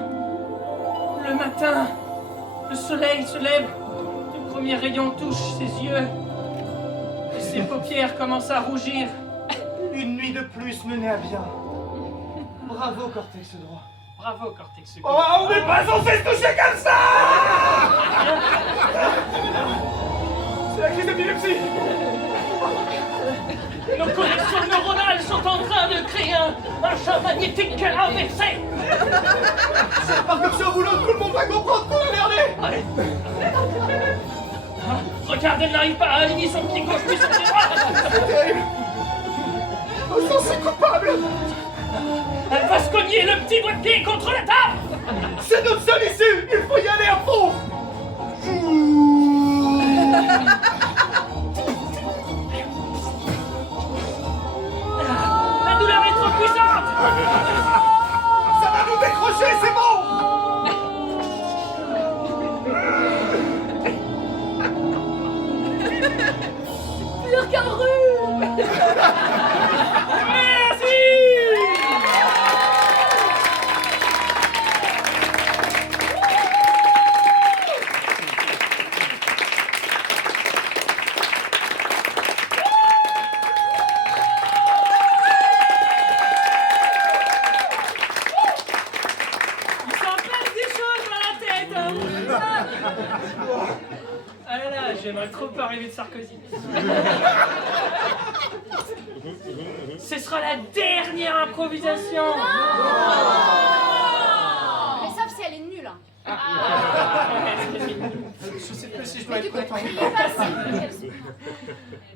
Le matin, le soleil se lève. Les premiers rayons touchent ses yeux. Et ses paupières commencent à rougir. Une nuit de plus menée à bien. Bravo, Cortex droit. Bravo, Cortex. Oh, on n'est pas censé se toucher comme ça. C'est la crise d'épilepsie. Nos connexions neuronales sont en train de créer un champ magnétique inversé. C'est pas comme ça au boulot, tout le monde va comprendre qu'on a merdé. Regarde, elle n'arrive pas à aligner son pied gauche puis son pied droit. C'est terrible. On se sent si coupable. Elle va se cogner le petit doigt de pied contre la table. C'est notre seule issue. Il faut y aller à fond. La douleur est trop puissante. Ça va nous décrocher, c'est bon. Pur qu'un rhume. Merci. Il s'en passe des choses dans la tête, hein. Ah là là, j'aimerais trop pas rêver de Sarkozy. Ce sera la dernière improvisation. Mais sauf si elle est nulle. Hein. Je sais plus si je dois Mais du être coup, content. criez pas si.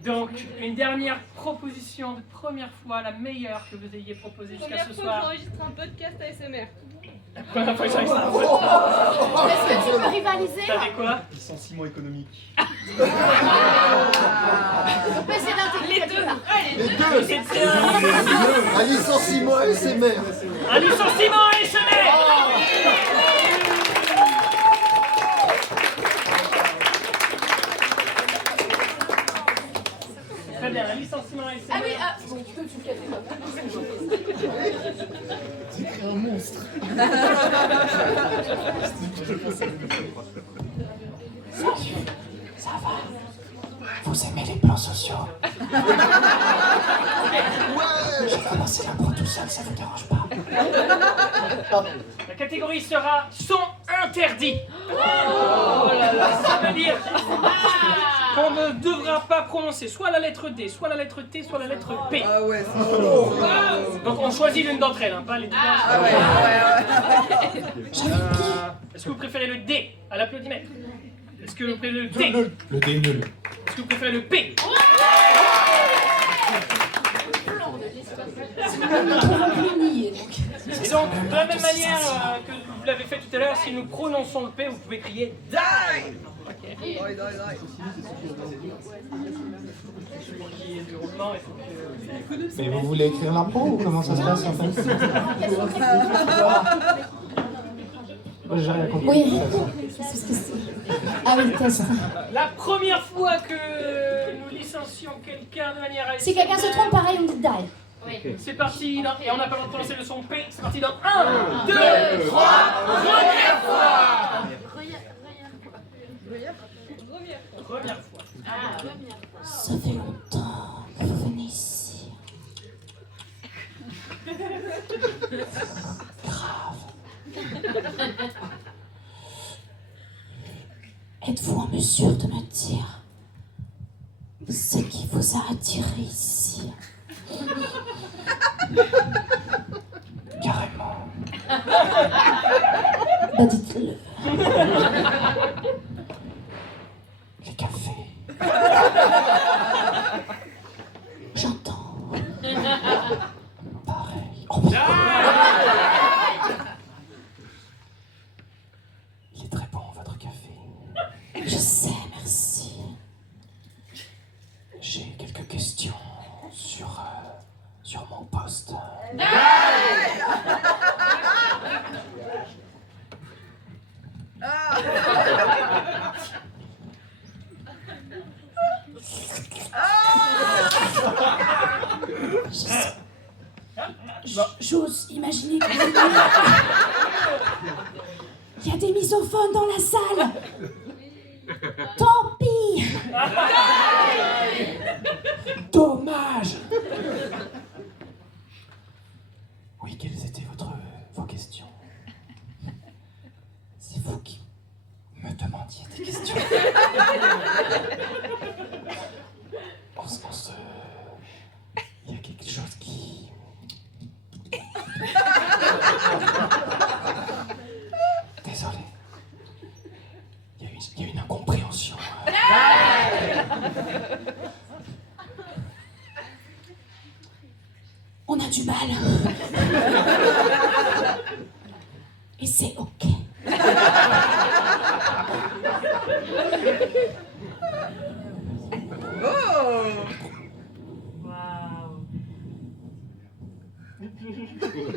Donc, une dernière proposition de première fois, la meilleure que vous ayez proposée jusqu'à Première ce fois que soir. j'enregistre un podcast ASMR. Première fois que j'arrive ça. Est-ce que tu peux rivaliser? T'avais quoi? Licenciement économique. On peut essayer d'intégrer les deux. Les deux. C'était un licenciement ASMR. Un licenciement ASMR. un licenciement ASMR. Ah oui, ah, bon, tu peux le café, C'est un monstre. Ça va. Vous aimez les plans sociaux? J'ai commencé l'impro tout seul, ça vous dérange pas? La catégorie sera son interdit. Ça veut dire qu'on ne devra pas prononcer soit la lettre D, soit la lettre T, soit la lettre P. Ah ouais, Donc on choisit l'une d'entre elles, hein, pas les deux. Ah ouais. Est-ce que vous préférez le D à l'applaudimètre? Est-ce que vous préférez le T? Le dé nul. Est-ce que vous préférez le P? Et donc, de la même manière que vous l'avez fait tout à l'heure, si nous prononçons le P, vous pouvez crier Die. Ok. Die. Mais vous voulez écrire l'impro ou comment ça se passe en fait? J'ai rien compris. Oui, c'est ce que c'est. Ah oui, test. La première fois que nous licencions quelqu'un de manière Si quelqu'un se trompe, pareil, on dit die. c'est parti, et on n'a pas le droit de prononcer le son P, c'est parti dans 1, 2, 3, première fois. Première fois. Ça fait longtemps que vous venez ici. Grave. Êtes-vous en mesure de me dire ce qui vous a attiré ici? Carrément. Bah dites-le. Les cafés. J'entends. Pareil. Oh, il est très bon votre café. Je sais, merci. J'ai quelques questions sur mon poste. J'ose imaginer que il y a des misophones dans la salle. Tant pis. Dommage. Oui, quelles étaient vos questions? C'est vous qui me demandiez des questions. Il y a quelque chose qui... Désolé. Il y a une incompréhension. On a du mal. Et c'est ok.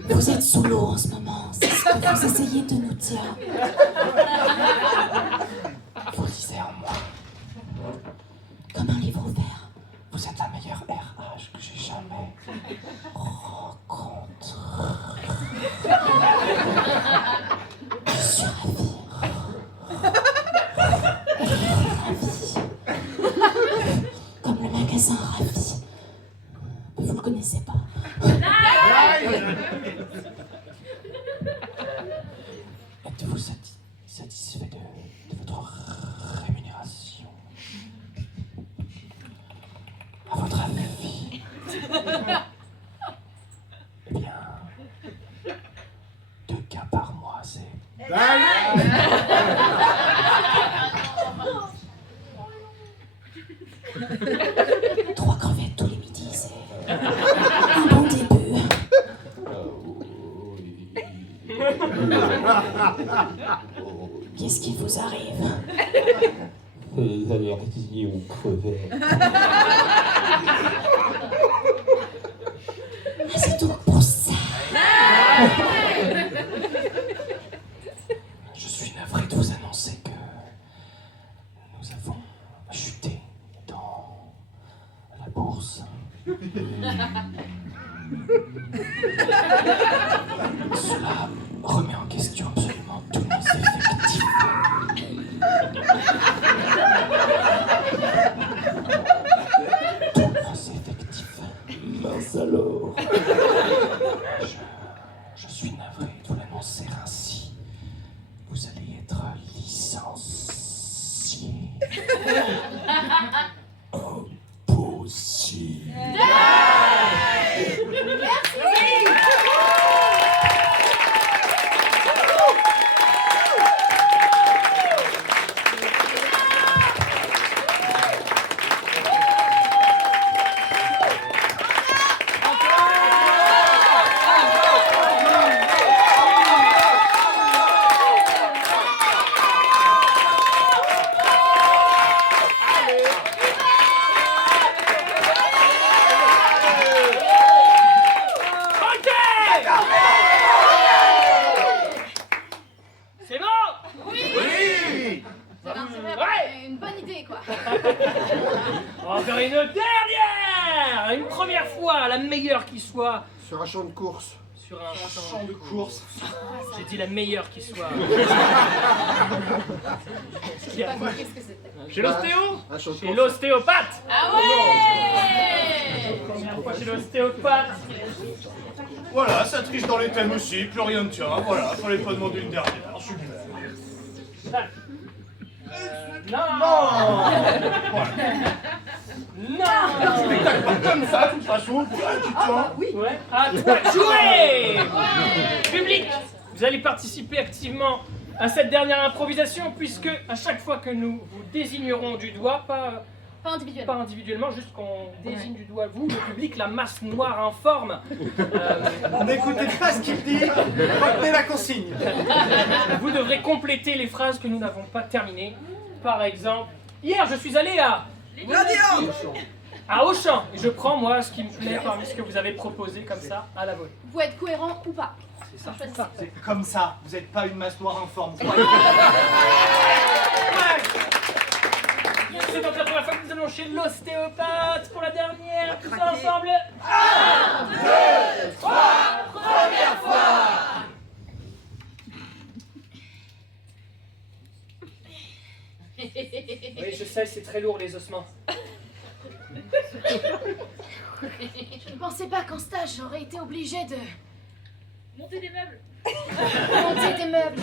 Vous êtes sous l'eau en ce moment, c'est ce que vous essayez de nous dire. Vous lisez en moi. Comme un livre ouvert. Vous êtes la meilleure RH que j'ai jamais rencontrée. Je suis ravie. Ravie. Comme le magasin Ravi. Vous le connaissez pas. Êtes-vous satisfait de votre rémunération? À votre avis? Eh bien, 2 cas par mois, c'est... 3 crevettes tous les midis, c'est un bon début. Qu'est-ce qui vous arrive? Les allergies aux crevettes. Ah, c'est donc pour ça. Je suis navré de vous annoncer que nous avons chuté dans la bourse. Cela remet en question absolument tous nos effectifs. Tous nos effectifs. Mince alors. Je suis navré de vous l'annoncer ainsi. Vous allez être licencié. Impossible. C'est bon? Oui! Une bonne idée, quoi. On va faire une dernière! Une première fois, la meilleure qui soit. Sur un champ de course. Sur un Champ de course. J'ai dit la meilleure qui soit. J'ai pas compris ce que c'était. Chez l'ostéo? Un champ de Chez course. l'ostéopathe! Ah ouais! Première fois chez l'ostéopathe. Voilà, ça triche dans les thèmes aussi, plus rien ne tient. Voilà, fallait pas demander une dernière. Super. Non! Non! Spectacle pas comme ça, de toute façon. Ouais, tu tiens. Ouais. À toi de jouer! Public, vous allez participer activement à cette dernière improvisation puisque à chaque fois que nous vous désignerons du doigt, pas individuellement, juste qu'on désigne du doigt vous, le public, la masse noire informe. N'écoutez pas ce qu'il dit, retenez la consigne. Vous devrez compléter les phrases que nous n'avons pas terminées. Par exemple, hier je suis allé à Auchan. Et je prends moi ce qui me plaît parmi ce que vous avez proposé comme ça à la volée. Vous pouvez être cohérent ou pas. C'est ça. C'est comme ça, vous n'êtes pas une masse noire informe. C'est donc la première fois que nous allons chez l'ostéopathe pour la dernière. Tous ensemble. 1, 2, 3, première fois. Oui, je sais, c'est très lourd les ossements. Je ne pensais pas qu'en stage, j'aurais été obligée de Monter des meubles. monter des meubles.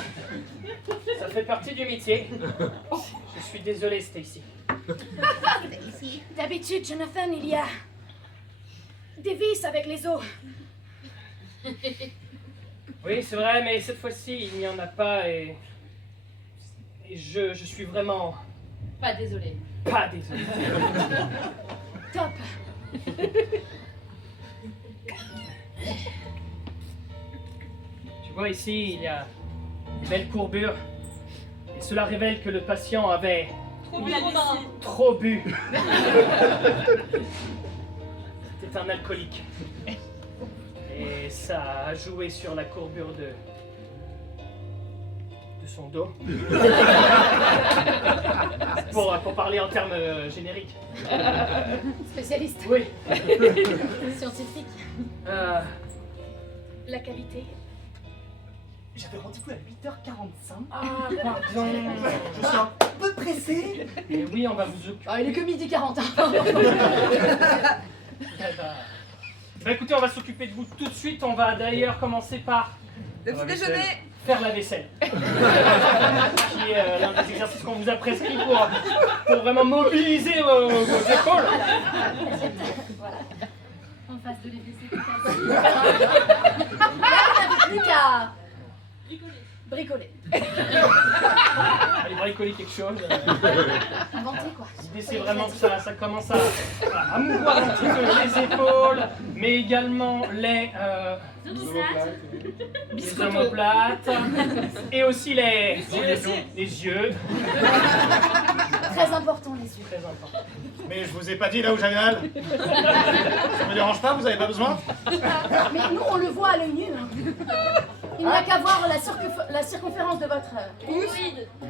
Ça fait partie du métier. Je suis désolé, Stacy. D'habitude, Jonathan, il y a des vis avec les os. Oui, c'est vrai, mais cette fois-ci, il n'y en a pas et je suis vraiment Pas désolé. pas désolé. Top. Tu vois ici, il y a une belle courbure. Et cela révèle que le patient avait trop bu. C'était un alcoolique. Et ça a joué sur la courbure de son dos. pour parler en termes génériques. Spécialiste. Oui. Scientifique. La qualité. J'avais rendez-vous à 8h45. Ah, pardon. Je suis un peu pressé. Et oui, on va vous occuper. Ah, il est que midi 40. Hein. Bah écoutez, on va s'occuper de vous tout de suite. On va d'ailleurs commencer par Le petit déjeuner. faire la vaisselle. Qui est l'un des exercices qu'on vous a prescrit pour vraiment mobiliser vos épaules. Voilà. En face de l'épicé. Là, on n'avait plus qu'à bricoler. Allez, bricoler quelque chose. Inventer, quoi. L'idée, c'est vraiment que ça commence à mouvoir un petit peu les épaules, mais également les omoplates, et aussi les yeux. Très important, les yeux. Très important. Mais je vous ai pas dit là où j'avais mal. Ça me dérange pas, vous avez pas besoin? Mais nous, on le voit à l'œil nu. Hein. Il n'y a qu'à voir la circonférence de votre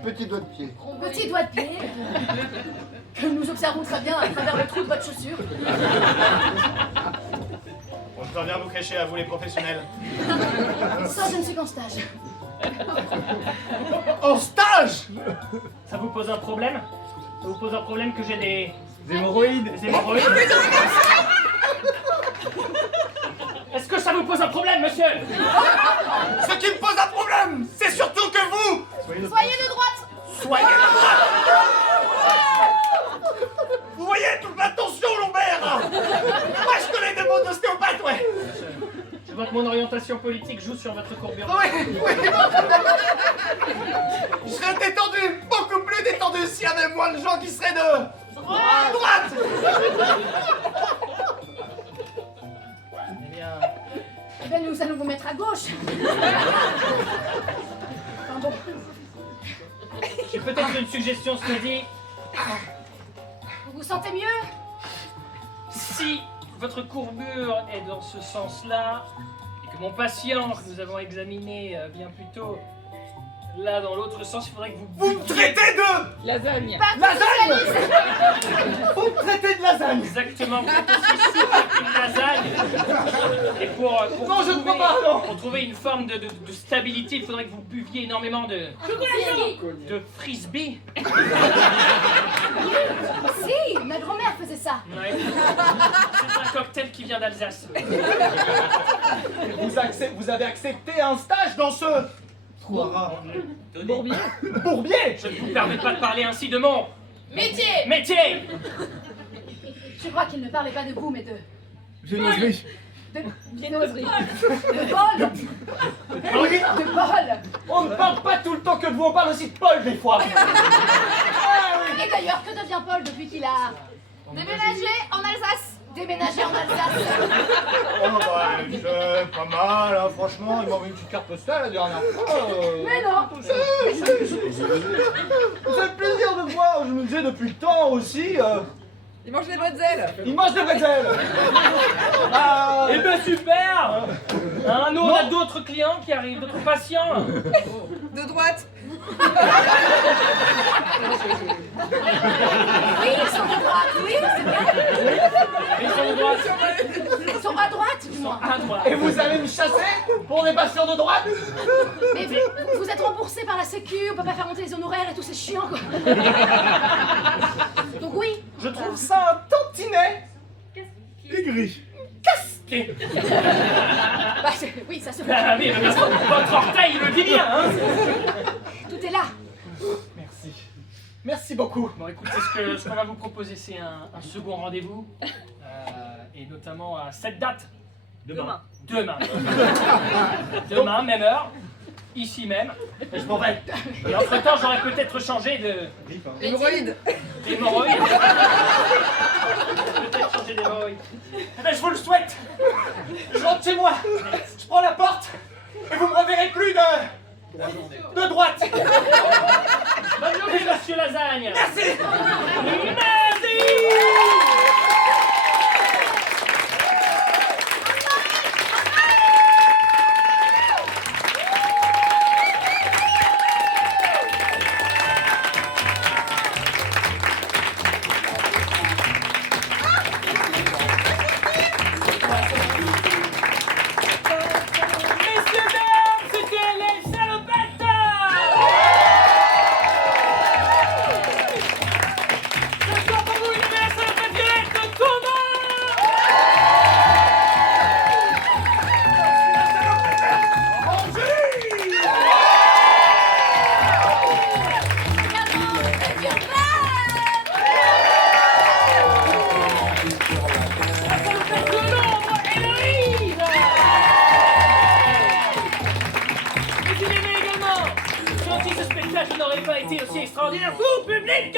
Petit doigt de pied. petit doigt de pied, que nous observons très bien à travers le trou de votre chaussure. Bon, je dois bien vous cacher à vous les professionnels. Ça, je ne suis qu'en stage. En stage! Ça vous pose un problème? Ça vous pose un problème que j'ai des hémorroïdes. Des hémorroïdes? Est-ce que ça vous pose un problème, monsieur? Ce qui me pose un problème, c'est surtout que vous Soyez de droite! soyez de droite! Vous voyez toute la tension lombaire? Moi, je connais des mots d'ostéopathe, ouais! Je vois que mon orientation politique joue sur votre courbure. Oui, oui! Je serais détendu, beaucoup plus détendu s'il y avait moins de gens qui seraient de... droite! Eh bien... Eh bien, nous allons vous mettre à gauche. Enfin bon. J'ai peut-être une suggestion, cela dit. Vous vous sentez mieux? Si votre courbure est dans ce sens-là, et que mon patient que nous avons examiné bien plus tôt, là dans l'autre sens, il faudrait que Vous me traitez de... Lasagne. lasagne! Vous me traitez de lasagne! Exactement, vous êtes aussi souple qu'une lasagne. Et pour Non, je ne crois pas, non. pour trouver une forme de stabilité, il faudrait que vous buviez énormément de frisbee. Si, ma grand-mère faisait ça. Ouais. C'est un cocktail qui vient d'Alsace. Vous avez accepté un stage dans ce... Bourbier. Bourbier! Je ne vous permets pas de parler ainsi de mon métier. Je crois qu'il ne parlait pas de vous, mais de... Viennoiserie. De viennoiserie. De Paul. Oui. De Paul. On ne parle pas tout le temps que de vous, on parle aussi de Paul des fois! Et d'ailleurs, que devient Paul depuis qu'il a... Déménagé en Alsace. Déménagé en Alsace. Oh bah, c'est pas mal, hein, franchement, il m'a envoyé une petite carte postale la dernière fois. Mais non. Ça fait plaisir de voir, je me disais depuis le temps aussi. Il mange des bretzels. Il mange des bretzels. Eh ben super. Hein, nous on a d'autres clients qui arrivent, d'autres patients. De droite. Oui, ils sont de droite, oui, c'est bien. Ils sont de droite. Ils sont à droite, du moins. À droite. Et vous allez me chasser pour des patients de droite? Mais vous êtes remboursé par la sécu, on peut pas faire monter les honoraires et tout, c'est chiant, quoi. Donc oui. Je trouve ça un tantinet aigri. Casqué. Bah, oui, ça se fait. Ah oui, mais votre orteil il le dit bien, hein. Tout est là. Merci. Merci beaucoup. Bon, écoutez, ce qu'on va vous proposer, c'est un second rendez-vous, et notamment à cette date. Demain. Demain, même heure, ici même. Je m'en vais. Et entre-temps, j'aurais peut-être changé Hémorroïdes. d'hémorroïdes. Peut-être changé d'hémorroïdes. Eh ben, je vous le souhaite. Je rentre chez moi. Je prends la porte et vous me reverrez plus de droite. Bonne journée, monsieur Lasagne. Merci. Merci. Messieurs, dames, c'était les salopettes. Ce soir pour vous, une belle salopette violette de Thomas. La salopette de l'ombre, Héloïse. Et vous l'aimez également. Sans qui ce spectacle n'aurait pas été aussi extraordinaire. Vous, public,